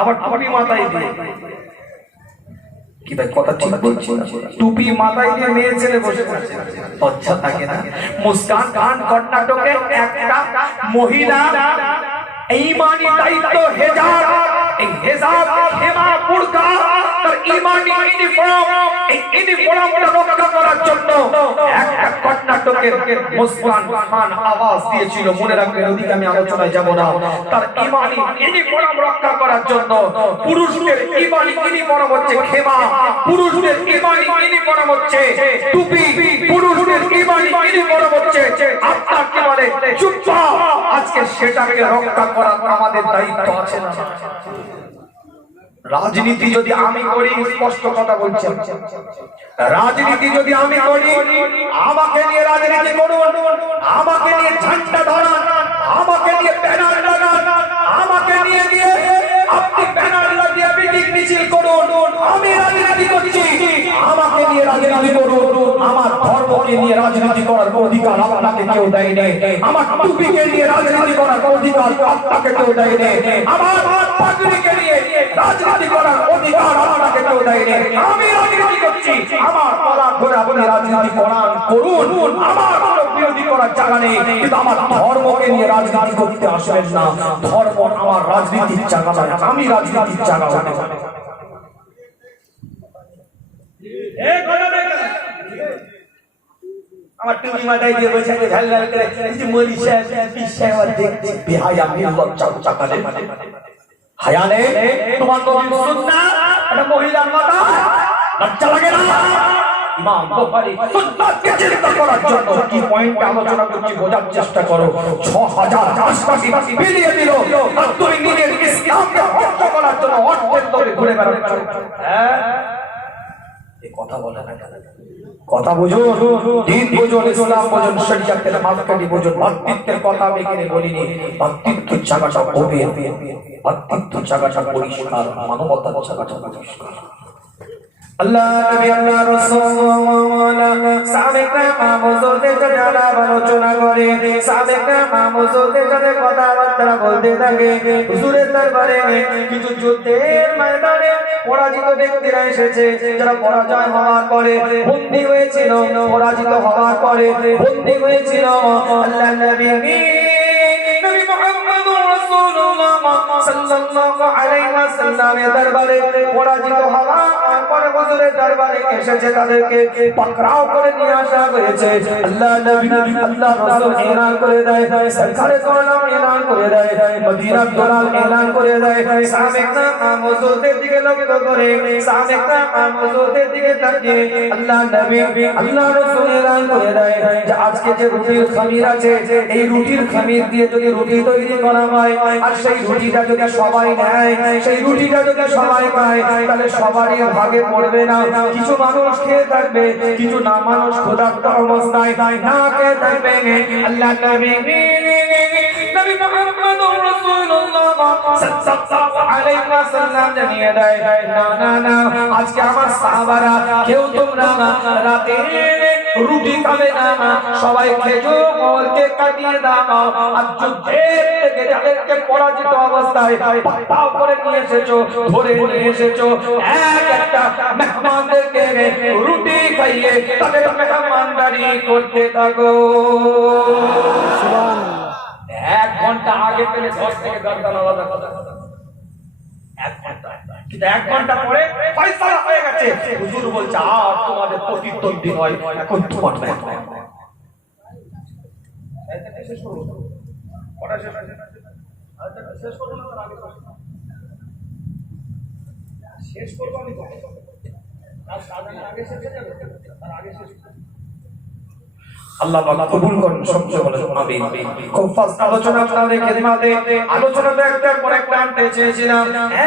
আবার টুপি মাথায় দিয়ে, কি ভাই কথা ঠিক বলছি? টুপি মাথায় দিয়ে মেয়ে ছেলে বসে আছে, লজ্জা থাকে না? মুস্কান খান কর্ণাটকে একটা মহিলা ঈমানি দায়িত্ব হেজাব, এই হেজাব হেমা বুরকা তার ঈমানি ইউনিফর্ম, এই ইউনিফর্মটা রক্ষা করার জন্য এক কর্ণাটকের মুসকান খান আওয়াজ দিয়েছিল। মনে রাখবেন, ওদিকে আমি আলোচনায় যাব না। তার ঈমানি ইউনিফর্ম রক্ষা করার জন্য পুরুষদের ঈমানি ইউনিফর্ম হচ্ছে খেমা, পুরুষদের ঈমানি ইউনিফর্ম হচ্ছে টুপি, পুরুষদের ঈমানি ইউনিফর্ম হচ্ছে আপনার কি বলে জুব্বা। আজকে সেটাকে রক্ষা করার আমাদের দায়িত্ব আছে না? রাজনীতি যদি আমি করি, স্পষ্ট কথা বলছি, রাজনীতি যদি আমি করি, আমাকে নিয়ে রাজনীতি করুন, আমাকে নিয়ে ঝান্ডা ধরান, আমাকে নিয়ে ব্যানার লাগান, আমাকে নিয়ে গিয়ে আপনি ব্যানার লাগিয়ে মিটিং মিছিল করুন, আমি রাজনীতি করছি, আমাকে নিয়ে রাজনীতি করুন। আমার ধর্মকে নিয়ে রাজনীতি করার অধিকার আপনাকে কেউ দেয়নি, আমার টুপিকে নিয়ে রাজনীতি করার অধিকার আপনাকে কেউ দেয়নি, আমার পাগড়িকে নিয়ে রাজনীতি করার অধিকার আপনাকে কেউ দেয়নি। আমি রাজনীতি করছি, আমার গলা ধরে আপনি রাজনীতি করুন, আমার কোনো বিরোধী করার জায়গা নেই, কিন্তু আমার ধর্মকে নিয়ে রাজনীতি করতে আসবেন না। ধর্ম আমার রাজনীতির জায়গা নয়, আমি রাজনীতির জায়গা হতে পারি। আমার টুপি মাথায় দিয়ে বসে আছে, ঝাল ঝাল করে কিছু মলি সাহেব পিসায় আমার দেখছি, বেহায়া লজ্জা চাকালে হায়া নেই। তোমার নবীর সুন্নাহ একটা মহিলার মাথা লজ্জা লাগে না? ইমাম বুখারী সুন্নাহকে চিন্তা করার জন্য কি পয়েন্টে আলোচনা করছি বোঝার চেষ্টা করো। 6000 আশপাশি বিলিয়ে দিল, আর তুমি নিজের ইসলামকে ধ্বংস করার জন্য অর্থের দলে ঘুরে বেড়াচ্ছ। হ্যাঁ, এই কথা বলে না কেন? কথা বুঝুন, দিন বুঝুন, ইসলাম বুঝুন, শরীয়তের মাপকাঠি বুঝুন। ভক্তিত্বের কথা আমি এখানে বলিনি। ভক্তিত্বের জায়গাটা গভীর, ভক্তিত্বের জায়গাটা পরিষ্কার, মানবতার জায়গাটা পরিষ্কার। আল্লাহ নবী আল্লাহ রাসূল সাহাবায়ে মামুজুরদের সাথে আলোচনা করে, সাহাবায়ে মামুজুরদের সাথে কথাবার্তা বলতে থাকে। হুজুরের দরবারে কিছু যুদ্ধের ময়দানে পরাজিত ব্যক্তিরা এসেছে, যারা পরাজয় হওয়ার পরে বন্দী হয়েছিল, পরাজিত হওয়ার পরে বন্দী হয়েছিল। আল্লাহ নবী মুহাম্মদুর রাসূলুল্লাহ সাল্লাল্লাহু আলাইহি ওয়াসাল্লামের দরবারে পরাজিত হওয়ার পরে হুজুরের দরবারে এসেছে, তাদেরকে পাকড়াও করে নিয়ে আসা হয়েছে। আল্লাহ নবী আল্লাহ রাসূল এলান করে দেয়, সরকারে কোরআন এলান করে দেয়, মদিনার দলাল এলান করে দেয়। সাহাবায়ে মামুজুরদের দিকে লক্ষ্য করে, সাহাবায়ে মামুজুরদের দিকে তাকিয়ে আল্লাহ নবী আল্লাহ রাসূল এলান করে দেয় যে আজকে যে রুটির খামির আছে, এই রুটির খামির দিয়ে যদি রুটি তৈরি করা হয়, আর সেই রুটিটা যদি সবাই নেয়, সেই রুটিটা যদি সবাই খায়, তাহলে সবারই ভাগে পড়বে না। কিছু মানুষ খেয়ে থাকবে, কিছু না মানুষ ক্ষুধার্ত অবস্থায় না খেয়ে থাকবে। আল্লাহ নবী নবী মুহাম্মদুর রাসূলুল্লাহ সাল্লাল্লাহু আলাইহি ওয়াসাল্লাম জানিয়ে দেয়, না না না, আজকে আমার সাহাবারা কেউ তোমরা রাতে রুটি খাবে না, সবাই খেজুরকে কাটিয়ে দাও। আর যুদ্ধের থেকে যাদেরকে পরাজিত অবস্থায় পাকড়াও করে নিয়ে এসেছো, ধরে নিয়ে এসেছো, এক একটা মেহমানদেরকে রুটি খাইয়ে তাদের মেহমানদারি করতে থাকো। সুবহানাল্লাহ। 1 ঘন্টা আগে পেলে 10 থেকে 10 জন আলাদা কথা, 1 ঘন্টা, কিন্তু 1 ঘন্টা পরে ফয়সালা হয়ে গেছে। হুজুর বলছে আর তোমাদের প্রতিদ্বন্দ্বী হয়, এখন তোমার শেষ করবো, পড়া শেষ আছে, শেষ করবো না, তার আগে শেষ করবো আমি, আগে শেষ হয়ে যাবে, তার আগে শেষ। আল্লাহ পাক কবুল করুন, সবচেয়ে বলে আমিন। খুব ফাস্ট আলোচনা আপনাদের খেদমতে, আলোচনাতে একটার পর একটা আনতে চেয়েছিলাম,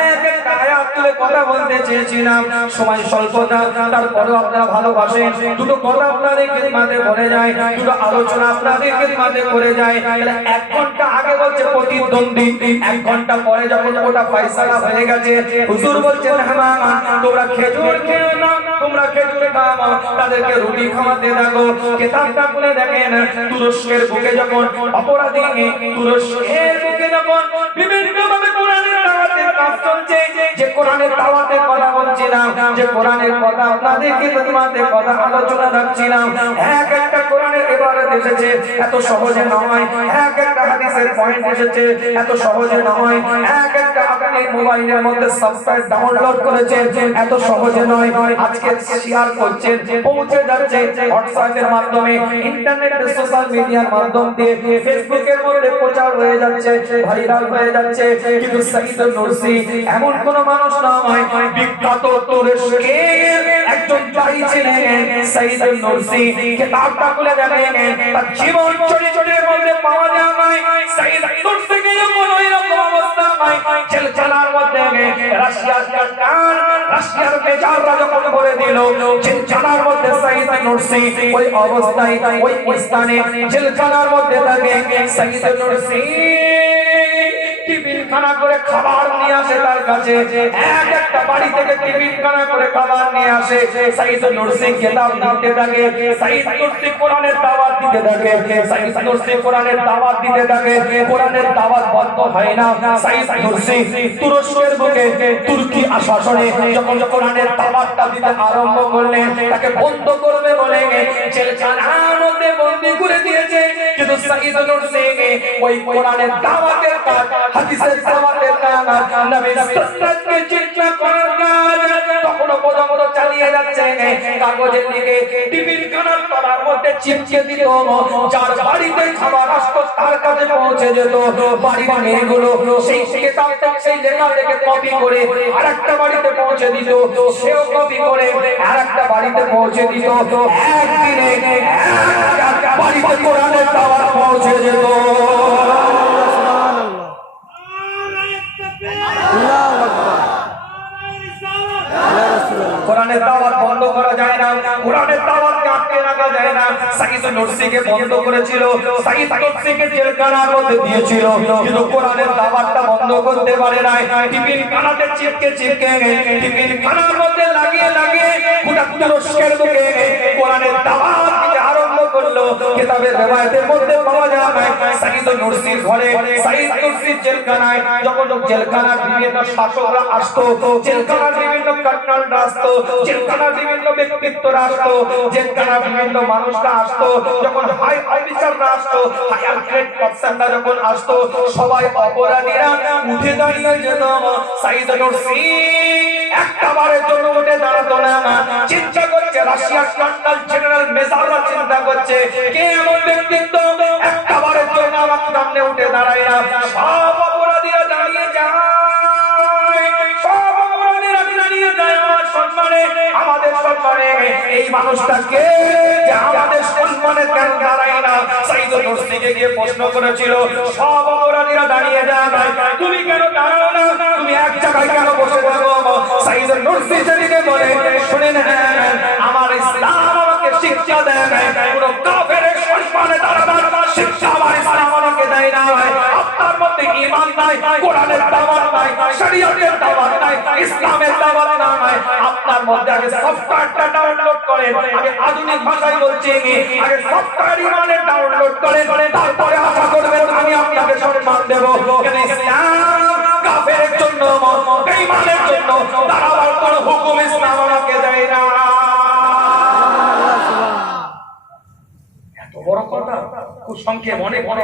এক একটা আয়াত তুলে কথা বলতে চেয়েছিলাম, সময় স্বল্পতা, তারপরেও আপনারা ভালোবাসেন, দুটো কথা আপনাদের খেদমতে বলে যায়, দুটো আলোচনা আপনাদের খেদমতে করে যায়। 1 ঘন্টা আগে বলছে প্রতিদ্বন্দ্বী, 1 ঘন্টা পরে যখন ওটা ফয়সালা হয়ে গেছে, হুজুর বলছেন হ্যাঁ তোমরা খেজুর খেও না, তোমরা খেজুর খাও, তাদেরকে রুটি খাওয়াতে থাকো। কিতাবটা খুলে দেখেন, তুরস্কের বুকে যখন অপরাধী, তুরস্কের বুকে যখন বিভিন্ন ভাবে কোরআনের দাওয়াতের কাজ চলছে, যে কোরআনের দাওয়াতের কথা বলছিলাম, যে কোরআনের কথা আপনাদেরকে তোমাদের কথা আলোচনা রাখছিলাম, এক একটা কোরআনের ইবারত এসেছে, এত সহজে নয়, এক একটা হাদিসের পয়েন্ট এসেছে, এত সহজে নয়, এক একটা আপনি মোবাইলের মধ্যে সফটওয়্যার ডাউনলোড করেছেন, এত সহজে নয়, আজকে শেয়ার করছেন, পৌঁছে যাচ্ছে হোয়াটসঅ্যাপের মাধ্যমে, ইন্টারনেটের সোশ্যাল মিডিয়ার মাধ্যম দিয়ে, ফেসবুকের মধ্যে প্রচার হয়ে যাচ্ছে, ভাইরাল হয়ে যাচ্ছে। কিন্তু সাইদ নুরসি এমন কোন মানুষ নয়, বিখ্যাত তুরস্কের একজন দায়ী ছিলেন সাইদ নুরসি। কিতাবটা খুলে দেখেন, তার জীবন চরিত্রের মধ্যে পাওয়া যায় সাইদ নুরসিকে যখন ওই রকম অবস্থা জেলখানার মধ্যে রাশিয়ার সরকার, রাশিয়ার মেজররা যখন বলে দিল জেলখানার মধ্যে সাইদ নুরসি ওই অবস্থায়, ওই স্থানে জেলখানার মধ্যে থাকে, সাইদ নুরসি টিফিন খানা করে খাবার নিয়ে আসে তার কাছে, এক একটা বাড়ি থেকে টিফিন খানা করে খাবার নিয়ে আসে। সাইদ নুরসি কিতাব দিতে থাকে, সাইদ নুরসি কোরআনের দাওয়াত দিতে থাকে, সাইদ নুরসি কোরআনের দাওয়াত দিতে থাকে, কোরআনের দাওয়াত বন্ধ হয় না। সাইদ নুরসি তুরস্কের বুকে তুর্কি আশাসনে যখন কোরআনের দাওয়াতটা দিতে আরম্ভ করলেন, তাকে বন্ধ করবে বলে জেলখানার মধ্যে বন্দী করে দিয়েছে। কিন্তু সাইদ নুরসি ওই কোরআনের দাওয়াতের কাজ, হাদিসের দাওয়াতের কাজ, নবীর সুন্নাতকে চিন্তা করার কাজ তখনও পর্যন্ত চালিয়ে যাচ্ছে। কাগজের দিকে টিফিন খানার তলার মধ্যে চিপকে দিত, যার বাড়িতে খাবার আসতো তার কাছে পৌঁছে যেত। বাড়ির মেয়েগুলো সেই কিতাবটা, সেই লেখা থেকে কপি করে আরেকটা বাড়িতে পৌঁছে দিত, সেও কপি করে আরেকটা বাড়িতে পৌঁছে দিত। একদিনে একটা বাড়িতে কোরআনের দাওয়াত পৌঁছে যেত। কোরআনের দাওয়াত বন্ধ করা যায় না, কোরআনের দাওয়াতকে আটকে রাখা যায় না। সাইদ নুরসিকে বন্ধ করেছিল, সাইদ নুরসিকে জেলখানার মধ্যে দিয়েছিল, কিন্তু কোরআনের দাওয়াতটা বন্ধ করতে পারে নাই। টিফিন খানাতে চিপকে চিপকে, টিফিন খানার মধ্যে লাগিয়ে লাগিয়ে গোটা তুরস্কের বুকে কোরআনের দাওয়াত দিতে আরম্ভ করলো। কিতাবের রিওয়ায়াতের মধ্যে পাওয়া যায় সাইদ নুরসির ঘরে, সাইদ নুরসির জেলখানায় যখন জেলখানার বিভিন্ন শাসকরা আসতো, জেলখানার বিভিন্ন কর্নেলরা আসতো, জেলখানার বিভিন্ন ব্যক্তিত্বরা আসতো, জেলখানার বিভিন্ন মানুষরা আসতো, যখন হাই অফিসাররা আসতো, হায়ার গ্রেড পার্সনরা যখন আসতো, সবাই অপরাধীরা উঠে দাঁড়িয়ে যেত। সাইদ নুরসি একটা বারের জন্য উঠে দাঁড়াতো না। চিন্তা করছে রাশিয়ার কর্নেল জেনারেল মেজররা চিন্তা করছে কে এমন ব্যক্তিত্ব একটা বারের জন্য আমার সামনে উঠে দাঁড়ায় না। সব অপরাধীরা দাঁড়িয়ে যায়, সব অপরাধীরা দাঁড়িয়ে যায় আমার সম্মানে, আমাদের সম্মানে। এই মানুষটাকে যে আমাদের সম্মানে কেন দাঁড়ায় না? সাইদ নুরসিকে গিয়ে প্রশ্ন করেছিল, সব অপরাধীরা দাঁড়িয়ে যায়, তুমি কেন দাঁড়াও না? তুমি এক জায়গায় কেন বসে থাকো? সাইদ নুরসি সেদিকে বলে, শুনে নেন, আমার ইসলাম আমাকে শিক্ষা দেয় কোন কাফেরের সম্মানে দাঁড়াবার শিক্ষা আমার ইসলাম আমাকে দেয় না। আপনার মধ্যে ঈমান নাই, কোরআনের দাওয়াত নাই, শরীয়তের দাওয়াত নাই, ইসলামের দাওয়াত নাই, আপনার মধ্যে আগে সফটওয়্যারটা ডাউনলোড করেন। আগে আধুনিক ভাষায় বলছি, আগে সফটওয়্যার ঈমানের ডাউনলোড করেন, তারপরে আশা করবেন আমি আপনাকে সম্মান দেব। কেন ইসলাম কাফেরের জন্য, বেঈমানের জন্য দাঁড়াবার কোনো হুকুম ইসলাম আমাকে দেয় না। বড় কথা খুব সংক্ষেপ, অনেক বড়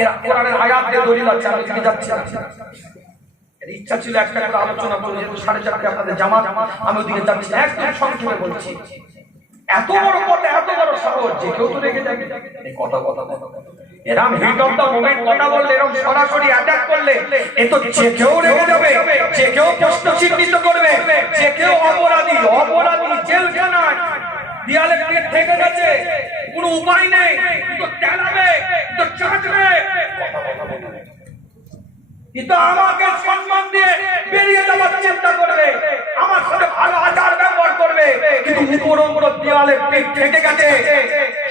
এরা কোরআনের আয়াত দিয়ে দলিল আছে, আমি দিকে যাচ্ছি না। এর ইচ্ছা ছিল একটা করে আলোচনা করব, যেহেতু 4:30 আপনাদের জামাত, আমি ওদিকে যাচ্ছি না, একদম সংক্ষেপে বলছি। এত বড় কথা, এত বড় শহর, যে কেউ তো রেগে যাবে। এই কথা এরম হিট অফ দ্য মোমেন্ট কথা বললে, এরম সরাসরি অ্যাটাক করলে এ তো যে কেউ রেগে যাবে, যে কেউ প্রশ্ন চিহ্নিত করবে, যে কেউ অপরাধী জেলখানায় দেয়ালে ঠেকে গেছে, কোনো উপায় নেই, তো চালাবে, তো চাটবে, কিন্তু আমাকে সম্মান দিয়ে বেরিয়ে যাওয়ার চিন্তা করবে, আমার সাথে ভালো আচার ব্যবহার করবে, কিন্তু উপর দেয়ালে ঠেকে গেছে,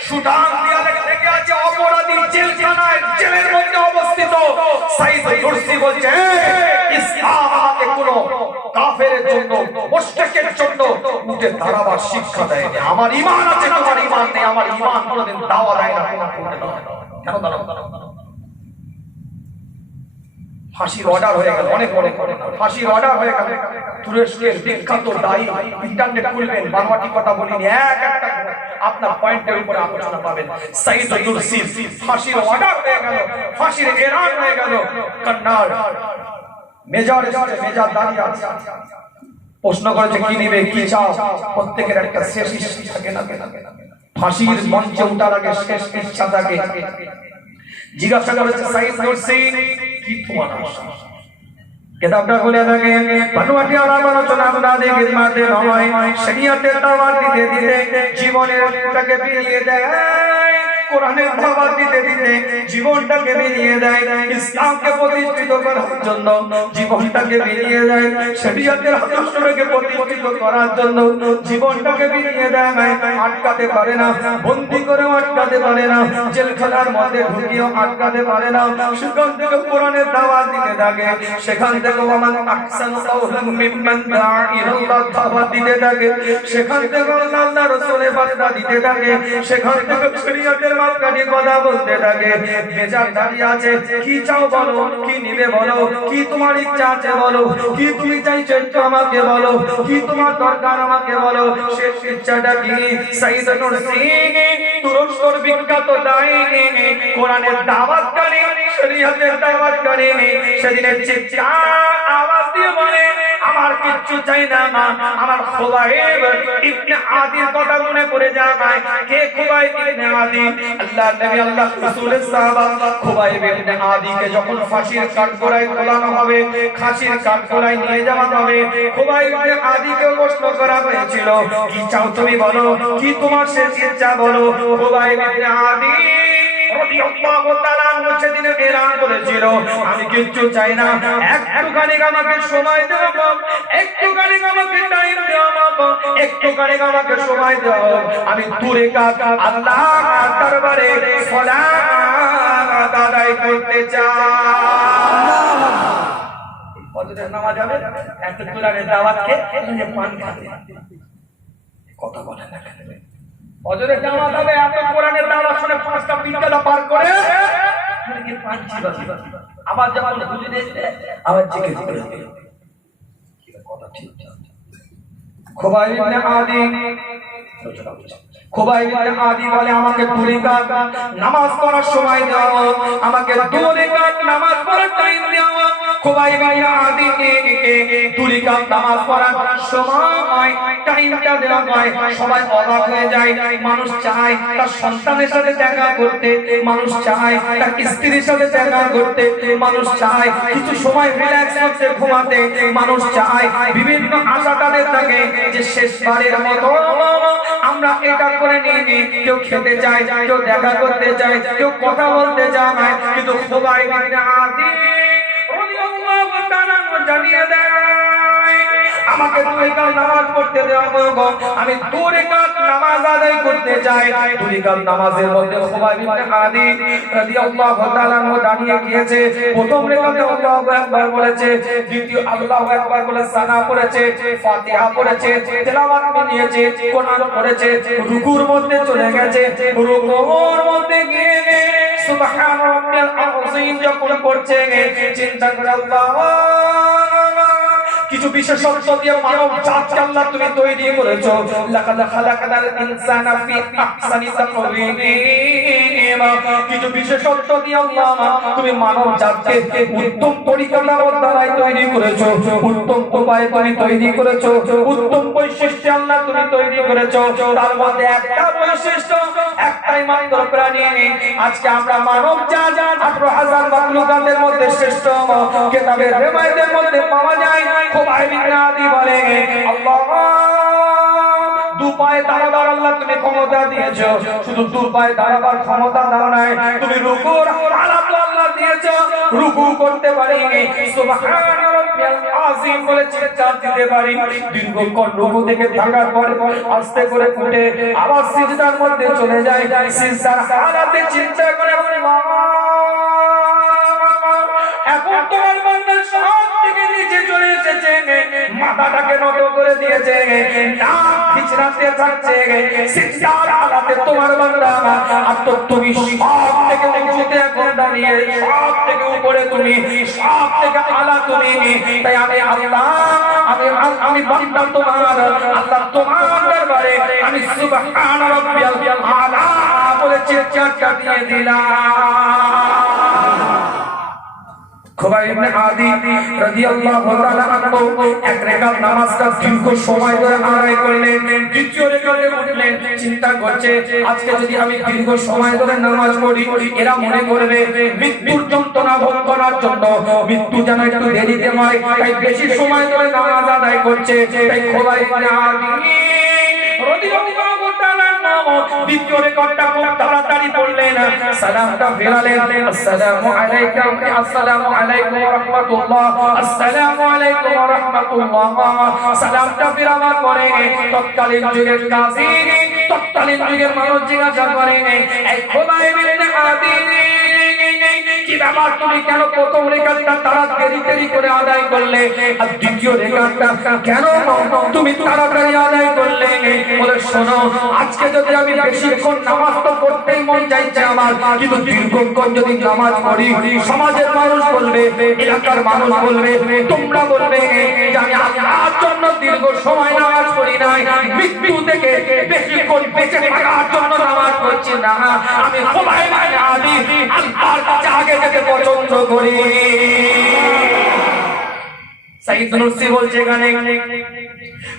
সুদান দেয়ালে ঠেকে আছে, অপরাধী জেলখানায়, জেলের মধ্যে অবস্থিত। সাইদ নুরসি বলছে, ইসলাম আমাকে কোনো কাফেরের জন্য, মুশরিকের জন্য উঠে দাঁড়াবার শিক্ষা দেয় না। আমার ঈমান আছে, তোমার ঈমান নেই, আমার ঈমান কোনোদিন দাওয়া দেয় না। কেন দাঁড়াও? ফাঁসির অর্ডার হয়ে গেল, অনেক বড় ফাঁসির অর্ডার হয়ে গেল। তুরস্কের বিখ্যাত দায়ী, ইন্টারনেট খুলবেন, বানোয়াটি কথা বলিনি, একটা আপনার পয়েন্টের উপরে আলোচনা পাবেন। সাইদ নুরসি ফাঁসির অর্ডার হয়ে গেল, ফাঁসির এলান হয়ে গেল। কন্নার মেজর দাঁড়িয়ে আছে, প্রশ্ন করেছে কি নিবে, কি চাও? প্রত্যেকের একটা শেষ ইচ্ছা থাকে না? ফাঁসির মঞ্চে ওঠার আগে শেষ ইচ্ছা থাকে। জিজ্ঞাসা করেছে সাইদ নুরসি, কি তোমার আশা? কিতাবটা খুলে থাকে, বানোয়াটি আলোচনা আপনাদের খিদমতে নয়, শরীয়তের দাওয়াত দিতে দিতে জীবনটাকে বিলিয়ে দেয়, কোরআনের দাওয়াত দিতে দিতে জীবনটাকে বিলিয়ে দেয়, ইসলামকে প্রতিষ্ঠিত করার জন্য জীবনটাকে বিলিয়ে দেয়, শরীয়তের আদর্শকে প্রতিষ্ঠিত করার জন্য জীবনটাকে বিলিয়ে দেয়। আটকাতে পারে না, বন্দী করে আটকাতে পারে না, জেলখানার মধ্যে ঢুকিয়েও আটকাতে পারে না। সেখান থেকে কোরআনের দাওয়াত দিতে থাকে, সেখান থেকে ওমান আহসানু কাওলাম মিম্মান দাআ ইলাল্লাহ দাওয়াত দিতে থাকে, সেখান থেকে আল্লাহর রাসূলের বার্তা দিতে থাকে, সেখান থেকে শরীয়তের মাপকাঠি কথা বলতে থাকে। মেজাজ দাঁড়িয়ে আছে, কি চাও বলো, কি নিবে বলো, কি তোমার ইচ্ছা আছে বলো, কি তুমি চাইছো একটু আমাকে বলো, কি তোমার দরকার আমাকে বলো। শেষ ইচ্ছাটা কি? সাইদ নুরসি তুরস্কের বিখ্যাত দায়ী, কোরআনের দাওয়াতকারী, শরীয়তের দাওয়াতকারী, সেদিনের চিৎকার আওয়াজ দিয়ে বলে, আমার কিচ্ছু চাই না, আমার খুবাইব ইবনে আদির কথা মনে পড়ে যায়। কে খুবাইব ইবনে আদি? আল্লাহর নবী, আল্লাহর রাসূলের সাহাবা। খুবাইব ইবনে আদিকে যখন ফাঁসির কাঠগড়ায় তোলানো হবে, ফাঁসির কাঠগড়ায় নিয়ে যাওয়া হবে, খুবাইব ইবনে আদিকে প্রশ্ন করা হয়েছিল, কি চাও তুমি বলো, কি তোমার শেষ ইচ্ছা বলো। খুবাইব ইবনে আদি রাদিয়াল্লাহু তাআলা সেদিনে এলান করেছিল, আমি কিচ্ছু চাই না, একটুখানি আমাকে সময় দাও, একটুখানি আমাকে টাইম দাও, একটুখানি আমাকে সময় দাও, আমি দূরে কাজ আল্লাহর দরবারে সালাত আদায় করতে চাই। ফজরের নামাজ হবে, একটু কোরআনের দাওয়াত খেয়ে পান খাবে, কথা বলেন না কেন? ফজরের নামাজ হবে, এত কোরআনের দাওয়াত শুনে 5টা বিকেল পার করে পান খাবে, আবার যখন হুজুর এসে আবার জিকির করে কি কথা ঠিক আছে। খুবাইব ইবনে আদি বলে আমাকে 2 রাকাত নামাজ পড়ার সময় দাও, আমাকে 2 রাকাত নামাজ পড়ার টাইম দাও। খুবাইব ইবনে আদি কে 2 রাকাত নামাজ পড়ার সময় টাইমটা দেওয়া হয়, সবাই অবাক হয়ে যায়। মানুষ চায় তার সন্তানের সাথে দেখা করতে, মানুষ চায় তার স্ত্রীর সাথে দেখা করতে, মানুষ চায় কিছু সময় রিল্যাক্স করতে, ঘুমাতে, মানুষ চায় বিভিন্ন আশা তাদের থাকে যে শেষবারের মতো আমরা এটা করে নিই। কেউ খেতে চায়, কেউ দেখা করতে চায়, কেউ কথা বলতে চায়, কিন্তু খুবাইব ইবনে আদি রাদিয়াল্লাহু তাআলা জানিয়ে দেয় আমাকে 2 রাকাত নামাজ পড়তে দাও, আমি 2 রাকাত নামাজ আদায় করতে চাই। 2 রাকাত নামাজের মধ্যে খুবাইব ইবনে আদি রাদিয়াল্লাহু তাআলা দাঁড়িয়ে গিয়েছে। প্রথম রাকাতে আল্লাহু আকবার বলেছে, দ্বিতীয় আল্লাহু আকবার বলে সানা পড়েছে, ফাতিহা পড়েছে, তেলাওয়াত নিয়েছে, কোরআন পড়েছে, রুকুর মধ্যে চলে গেছে। রুকুর মধ্যে গিয়ে সুবহান রাব্বিয়াল আযীম যখন পড়ছে, চিন্তা করে আল্লাহ কিছু বিশেষত্ব দিয়ে মানব জাতকে আল্লাহ তুমি তৈরি করেছো। লাকাদ খালাকাল ইনসানা ফি আহসানি তাকওয়িম, কিছু বিশেষত্ব দিয়ে আল্লাহ তুমি মানব জাতকে উত্তম পরিকল্পনার দ্বারা তৈরি করেছো, উত্তম উপায়ে তুমি তৈরি করেছো, উত্তম বৈশিষ্ট্য আল্লাহ তুমি তৈরি করেছো। তার মধ্যে একটা বৈশিষ্ট্য, একটাই মাত্র প্রাণী। আজকে আমরা মানব জাত 18,000 মাখলুকাতের মধ্যে শ্রেষ্ঠ, কিতাবের রেওয়ায়াতের মধ্যে পাওয়া যায়। খুবাইব ইবনে আদি বলে আল্লাহ 2 পায়ে দাঁড়াবার আল্লাহ তুমি ক্ষমতা দিয়েছো, শুধু 2 পায়ে দাঁড়াবার ক্ষমতা দাও নাই, তুমি রুকুর হালাত আল্লাহ দিয়েছো, রুকু করতে পারি, সুবহান রাব্বিয়াল আযীম বলে চিৎকার দিতে পারি। দীর্ঘক্ষণ রুকু থেকে থাকার পর আস্তে করে উঠে আবার সিজদার মধ্যে চলে যায়, সিজদার হালাতে চিন্তা করে আল্লাহ এখন তোমার বান্দা সব থেকে নিচে চলে এসেছে, মাথাটাকে নত করে দিয়েছে, নাক খিচড়াতে থাকছে, সিজদার হালাতে তোমার বান্দা। আর তো তুমি সব থেকে উঁচুতে এখন দাঁড়িয়ে, সব থেকে উপরে তুমি, সব থেকে আলা তুমি। তাই আমি আল্লাহ, আমি বান্দা তোমার, আল্লাহ তোমার দরবারে আমি সুবহান রাব্বিয়াল আলা বলে চিৎকার দিয়ে দিলাম। খুবাইব ইবনে আদি রাদিয়াল্লাহু তাআলা আনহু 1 রাকাত নামাজটা দীর্ঘ সময় ধরে আদায় করলেন। দ্বিতীয় রাকাতে উঠলেন, চিন্তা করছে আজকে যদি আমি দীর্ঘ সময় ধরে নামাজ পড়ি, এরা মনে করবে মৃত্যুর যন্ত্রণা ভোগ করার জন্য মৃত্যু যেন একটু দেরিতে হয়, তাই বেশি সময় ধরে নামাজ আদায় করছে। তাই খুবাইব ইবনে আদি রাদিয়াল্লাহু তাআলা দ্বিতীয় রাকাতটা খুব তাড়াতাড়ি পড়লেন, সালামটা ফেরালেন, আসসালামু আলাইকুম, আসসালামু আলাইকুম ওয়া রাহমাতুল্লাহ, আসসালামু আলাইকুম ওয়া রাহমাতুল্লাহ। সালামটা ফেরাবার পরে তৎকালীন যুগের কাজী, তৎকালীন যুগের মানুষ জিজ্ঞাসা করে, এই খুবাইব ইবনে আদি কি ব্যাপার, তুমি কেন প্রথম রাকাতটা তাড়াতাড়ি করে আদায় করলে, আর দ্বিতীয় রাকাতটা কেন তুমি তাড়াতাড়ি আদায় করলে? বলে শোনো, আজকে যদি আমি বেশিক্ষণ নামাজ তো পড়তেই মন চাইছে আমার, কিন্তু দীর্ঘক্ষণ যদি নামাজ পড়ি সমাজের মানুষ বলবে, এলাকার মানুষ বলবে, তোমরা বলবে যে আমি আল্লাহর জন্য দীর্ঘ সময় নামাজ পড়ি নাই, মৃত্যু থেকে বেশিক্ষণ বেঁচে থাকার জন্য নামাজ পড়ছি না। আমি খুবাইব ইবনে আদি আল্লাহর কাছে আগে যেতে পছন্দ করি। সাইয়্যিদ নুরসি বলছে গানে,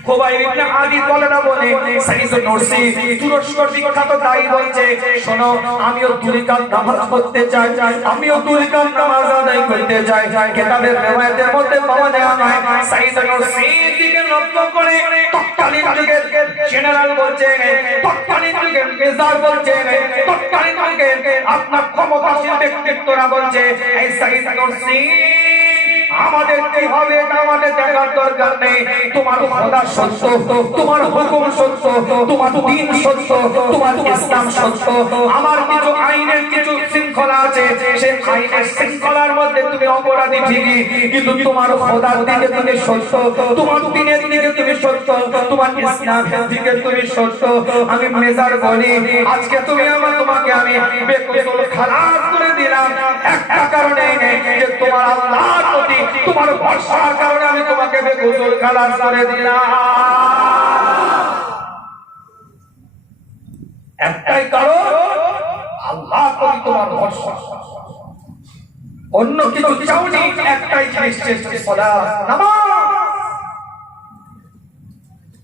খুবাইব ইবনে আদির কথাটা বলে সাইয়্যিদ নুরসি তুরস্কর বিখ্যাত দায়ী বলছে, শোনো আমিও দুরিকাত নামাজ পড়তে চাই, আমিও দুরিকাত নামাজ আদায় করতে চাই। কিতাবের রিওয়ায়াতের মধ্যে পাওয়া যায় সাইয়্যিদ নুরসি দিকে লক্ষ্য করে তৎকালীন যুগের জেনারেল বলছে, তৎকালীন যুগের মেজর বলছে, তৎকালীন যুগের আপনার ক্ষমতাশীল ব্যক্তিত্বরা বলছে, এই সাইয়্যিদ নুরসি আমাদের কি হবে এটা আমাদের দেখার দরকার নেই। তোমার খোদা সত্য, তোমার হুকুম সত্য, তোমার দ্বীন সত্য, তোমার ইসলাম সত্য। আমার কিছু আইনের কিছু শৃঙ্খলা আছে, সেই আইনের শৃঙ্খলার মধ্যে তুমি অপরাধী ঠিকই, কিন্তু তোমার খোদার দিকে তুমি সত্য, তোমার দ্বীনের দিকে তুমি সত্য, তোমার ইসলামের দিকে তুমি সত্য। আমি মেজার বলি আজকে তুমি তোমাকে আমি বেকুসুল খালাস করে দিলাম একটা কারণে, যে তোমার আল্লাহর প্রতি তোমার ভরসার কারণে আমি তোমাকে বেকুসুল খালাস করে দিলাম। একটাই কারণ, আল্লাহর প্রতি তোমার ভরসা, অন্য কিছু চাওনি। একটাই জিনিস চেয়েছি, সালাত, নামাজ।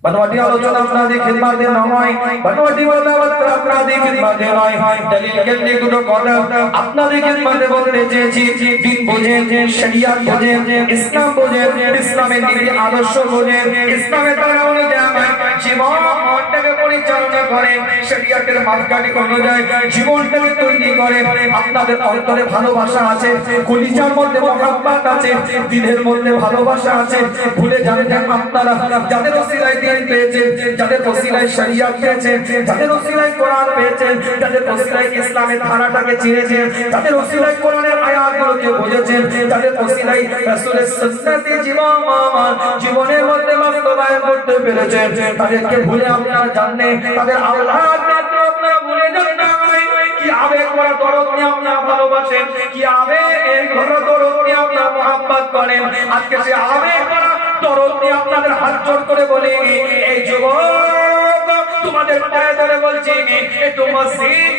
बनवाटी आलोचना अपराधी खिदमत नয়, बनवाटी বলাবত अपराधी खिदमत নয়। দলিল কেন্দ্রে দুটো কথা আপনাদের খিদমতে বলতে চেয়েছি। দিন বোঝেন, শরিয়ত বোঝেন, ইসলাম বোঝেন, ইসলামের নীতি আদর্শ বোঝেন, ইসলামের দ্বারা অনুযায়ী জীবনটাকে পরিচালনা করেন, শরিয়তের মাপকাঠি অনুযায়ী জীবনটাকে তৈরি করেন। আপনাদের অন্তরে ভালোবাসা আছে, কলিজার মধ্যে মহব্বত আছে, দিলের মধ্যে ভালোবাসা আছে। ভুলে যাবেন আপনারা যাদের ওসিলায় দিন পেয়েছেন, যাদের ওসিলায় শরিয়ত পেয়েছেন, যাদের ওসিলায় কোরআন পেয়েছেন, যাদের ওসিলায় ইসলামের ধারাটাকে চিনেছেন, যাদের ওসিলায় কোরআনের আয়াতগুলোকে বুঝেছেন, যাদের ওসিলায় রাসূলের সুন্নতি জীবনের মধ্যে বাস্তবায়ন করতে পেরেছেন, তাদেরকে ভুলে আপনারা জানেন, তাদের আল্লাহর নাম আপনারা ভুলে যান না। কি আবেগ ভরা দরদ নিয়ে আপনারা ভালোবাসেন, কি আবেগ ভরা দরদ নিয়ে আপনারা মহব্বত করেন। আজকে সে আবেগ ভরা দরদ নিয়ে আপনাদের হাত জোড় করে বলি, এই যুবক তোমাদের পায়ে ধরে বলছি, একটু মসজিদ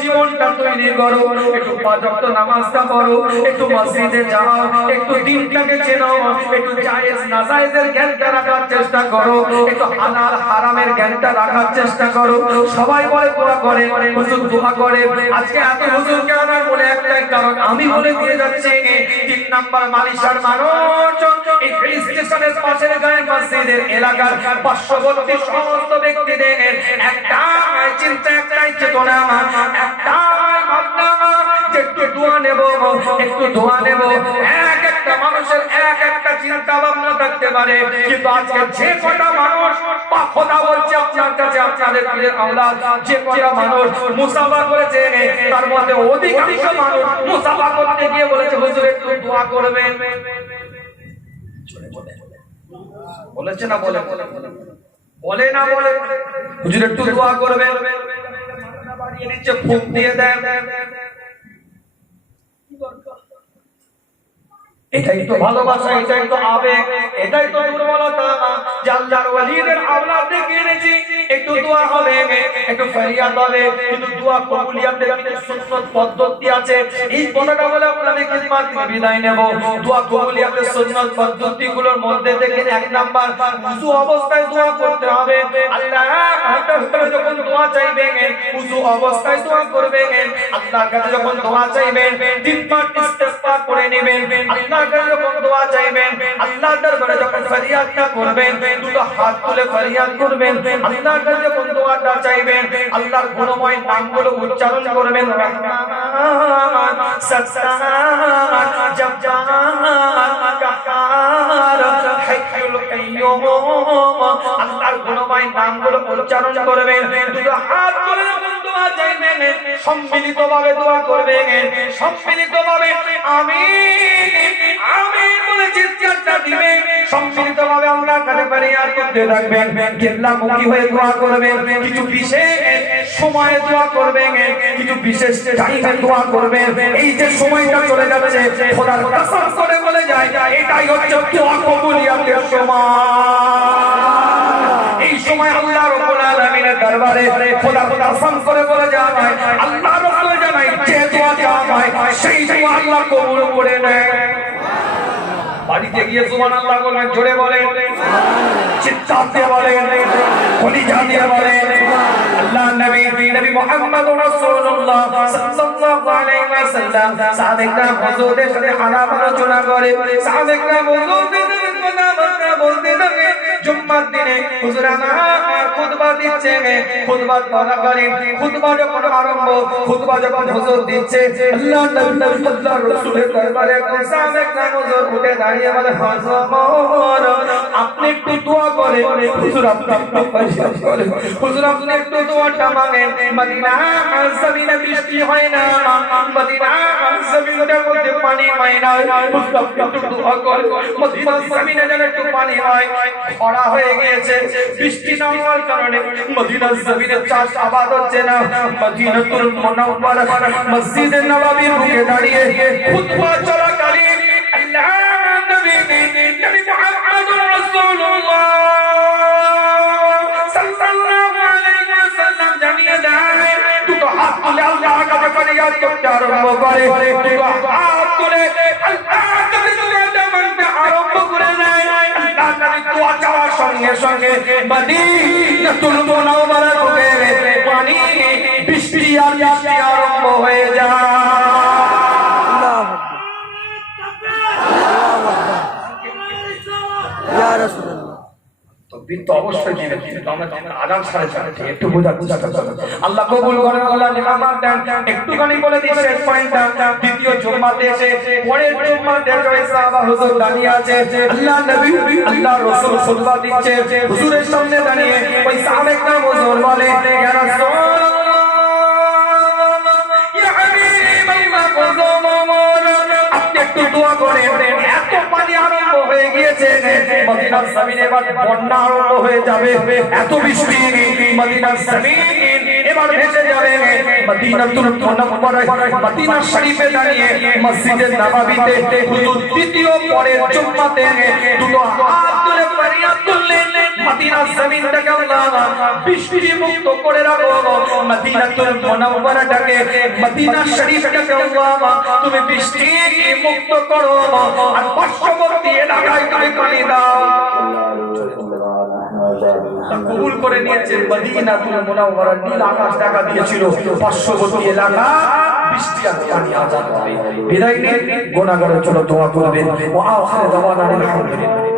জীবনটা তৈরি করো, একটু পাঁচ ওয়াক্ত নামাজটা পড়ো, একটু মসজিদে যাও, একটু দিনটাকে চেনো, একটু জায়েজ নাজায়েজের জ্ঞানটা রাখার চেষ্টা করো, একটু হালাল হারামের জ্ঞানটা রাখার চেষ্টা করো। সবাই বলে দোয়া করে, হুজুর দোয়া করে। আজকে এত হুজুর কেন বলে একটাই কারণ, আমি বলে দিয়ে যাচ্ছি 3 নাম্বার মালিশার মানুষ এই রেল স্টেশনের পাশের গায়ে মসজিদের এলাকার পার্শ্ববর্তী সমস্ত ব্যক্তিদের একটা চিন্তা, একটাই চেতনা, একটাই ভাবনা, যে একটু দোয়া নেব, একটু দোয়া নেব। এক একটা মানুষের এক একটা চিন্তা ভাবনা থাকতে পারে, কিন্তু আজকে যে কটা মানুষ খোদা বলছে আপনার কাছে, আপনাদের প্রিয় আওলাদ, যে কটা মানুষ মুসাফা করেছে তার মধ্যে অধিকাংশ মানুষ মুসাফা করতে গিয়ে বলেছে হুজুর একটু দোয়া করবেন। বলেছে না বলে বলে না বলে হুজুর একটু দোয়া করবেন, বাড়িয়ে নিচে ফুঁক দিয়ে দেন। এটাই তো ভালোবাসা, এটাই তো আবেগ, এটাই তো দুর্বলতা। জাল্লার ওয়ালিদের আওলাদ দেখে এনেছি, একটু দোয়া হবে, একটু ফরিয়াদ হবে, কিন্তু দোয়া কবুলিয়াতের কিছু সুন্নাত পদ্ধতি আছে। এই কথাটা বলে আপনাদের খিদমত থেকে বিদায় নেব। দোয়া কবুলিয়াতের সুন্নাত পদ্ধতিগুলোর মধ্যে থেকে 1 নাম্বার, উযু অবস্থায় দোয়া করতে হবে। আল্লাহ তাআলা যখন দোয়া চাইবেন, উযু অবস্থায় দোয়া করবেন। আল্লাহর কাছে যখন দোয়া চাইবেন 3 বার ইস্তিগফার করে নেবেন। আল্লাহ যখন দোয়া চাইবেন, আল্লাহর দরবারে যখন ফরিয়াদটা করবেন, দুটো হাত তুলে ফরিয়াদ করবেন। আল্লাহর কাছে যখন দোয়াটা চাইবেন, আল্লাহর গুণময় নামগুলো উচ্চারণ করবেন, রহমান, সত্তার, জব্বার, কাহ্হার, হাইয়ুল কাইয়্যুম, আল্লাহর গুণময় নামগুলো উচ্চারণ করবেন। দুটো হাত তুলে দোয়া চাইবেন, সম্মিলিতভাবে দোয়া করবেন, সম্মিলিতভাবে আমিন আমিন বলে চিৎকারটা দিবেন, সম্মিলিতভাবে আল্লাহর কাছে ফরিয়াদ করতে থাকবেন। কিবলামুখী হয়ে দোয়া করবেন, কিছু বিশেষ সময়ে দোয়া করবেন, কিছু বিশেষ টাইমে দোয়া করবেন। এই যে সময়টা চলে যাচ্ছে, খোদার কসম করে বলে যায় এটাই হচ্ছে দোয়া কবুলিয়াতের সময়। এই সময় আল্লাহ রাব্বুল আলামিনের দরবারে খোদা কসম করে বলে যায়, আল্লাহ রাব্বুল জানাই যে দোয়া চাওয়া হয় সেই দোয়া আল্লাহ কবুল করে নেয়। বাড়িতে গিয়ে সুবহানাল্লাহ বলবেন, জোরে বলেন, চিৎকার দিয়ে বলেন, কলিজা দিয়ে বলেন। আল্লাহ নবী মুহাম্মদুর রাসূলুল্লাহ সাল্লাল্লাহু আলাইহি ওয়াসাল্লাম সাহাবায়ে হুজুরের সাথে আলাপ আলোচনা করে, সাহাবায়ে হুজুরদের কথাবার্তা বলতে থাকে। জুম্মার দিনে হুজুর আমার খুতবা দিচ্ছে, খুতবা পড়া করেন। খুতবা যখন আরম্ভ, খুতবা যখন হুজুর দিচ্ছে, আল্লাহ নবী আল্লাহর রাসূলের দরবারে সাহাবায়ে হুজুর উঠে দাঁড়িয়ে বলে, হুজুর আপনি একটু দোয়া করেন, হুজুর আপনি একটু পয়সা করেন, হুজুর আপনি একটু দোয়াটা মানেন। মদিনা জমিনে বৃষ্টি হয় না, মদিনা জমিনের মধ্যে পানি হয় না, হুজুর আপনি একটু দোয়া করেন মদিনা জমিনে যেন একটু পানি হয়। খরা হয়ে গিয়েছে, বৃষ্টি না হওয়ার কারণে মদিনা জমিনে চাষ আবাদ হচ্ছে না। মদিনাতুল মুনাওয়ারা মসজিদে নববীর বুকে দাঁড়িয়ে খুতবা চলাকালীন আল্লাহ নবী মুহাম্মদুর রাসূলুল্লাহ সাল্লাল্লাহু আলাইহি ওয়াসাল্লাম জানিয়ে দেয়, দুটো হাত তুলে আল্লাহর কাছে ফরিয়াদ করতে আরম্ভ করে, দুটো হাত তুলে আল্লাহর কাছে দোয়া মানতে আরম্ভ করে দেয়। আল্লাহ নবী দোয়া চাওয়ার সঙ্গে সঙ্গে মদিনাতুল মুনাওয়ারার বুকে পানি বৃষ্টি আরম্ভ হয়ে যায়। অবশ্যই দিবেন, কিন্তু আমরা আজান সাড়ে চারটে, একটু বোঝার চেষ্টা করুন। আল্লাহ কবুল করেন, আল্লাহ নিয়ামত দেন। একটুখানি বলে দিই শেষ পয়েন্টটা, দ্বিতীয় জুম্মাতে এসে পরের জুম্মাতে জয় সাহাবা হুজুর দাঁড়িয়ে আছে, আল্লাহ নবী আল্লাহ রাসূল খুতবা দিচ্ছে, হুজুরের সামনে দাঁড়িয়ে ওই সাহাবায়ে কেরাম হুজুর বলে, ইয়া রাসূলুল্লাহ ইয়া হাবিবাল্লাহ হুজুর আপনি একটু দোয়া করেন, এত পানি আরম্ভ হয়ে গিয়েছে, মদিনার জমিনে এবার বন্যা আরম্ভ হয়ে যাবে, এত বৃষ্টি মদিনার জমিন এবার ভেসে যাবে। মদিনাতুল মুনাওয়ারায় মদিনা শরীফে দাঁড়িয়ে মসজিদে নববীতে হুজুর দ্বিতীয় পরের জুম্মাতে দুটো হাত তুলে ফরিয়াদ করলেন, মদিনার জমিনটাকে আল্লাহ বৃষ্টি মুক্ত করে রাখো, মদিনাতুল মুনাওয়ারাটাকে মদিনা শরীফটাকে আল্লাহ তুমি বৃষ্টি মুক্ত করো, আর পার্শ্ববর্তী এলাকায় তুমি পানি দাও। কবুল করে নিয়েছেন। মদিনাতুল মুনাওয়ারা নীল আকাশ দেখা দিয়েছিল, পার্শ্ববর্তী এলাকা বৃষ্টি আর পানি আজাদ হবে। বিদায় নিন, গুনাহগারের জন্য দোয়া করবেন। ওয়া আখিরু দাওয়ানা আলহামদুলিল্লাহ।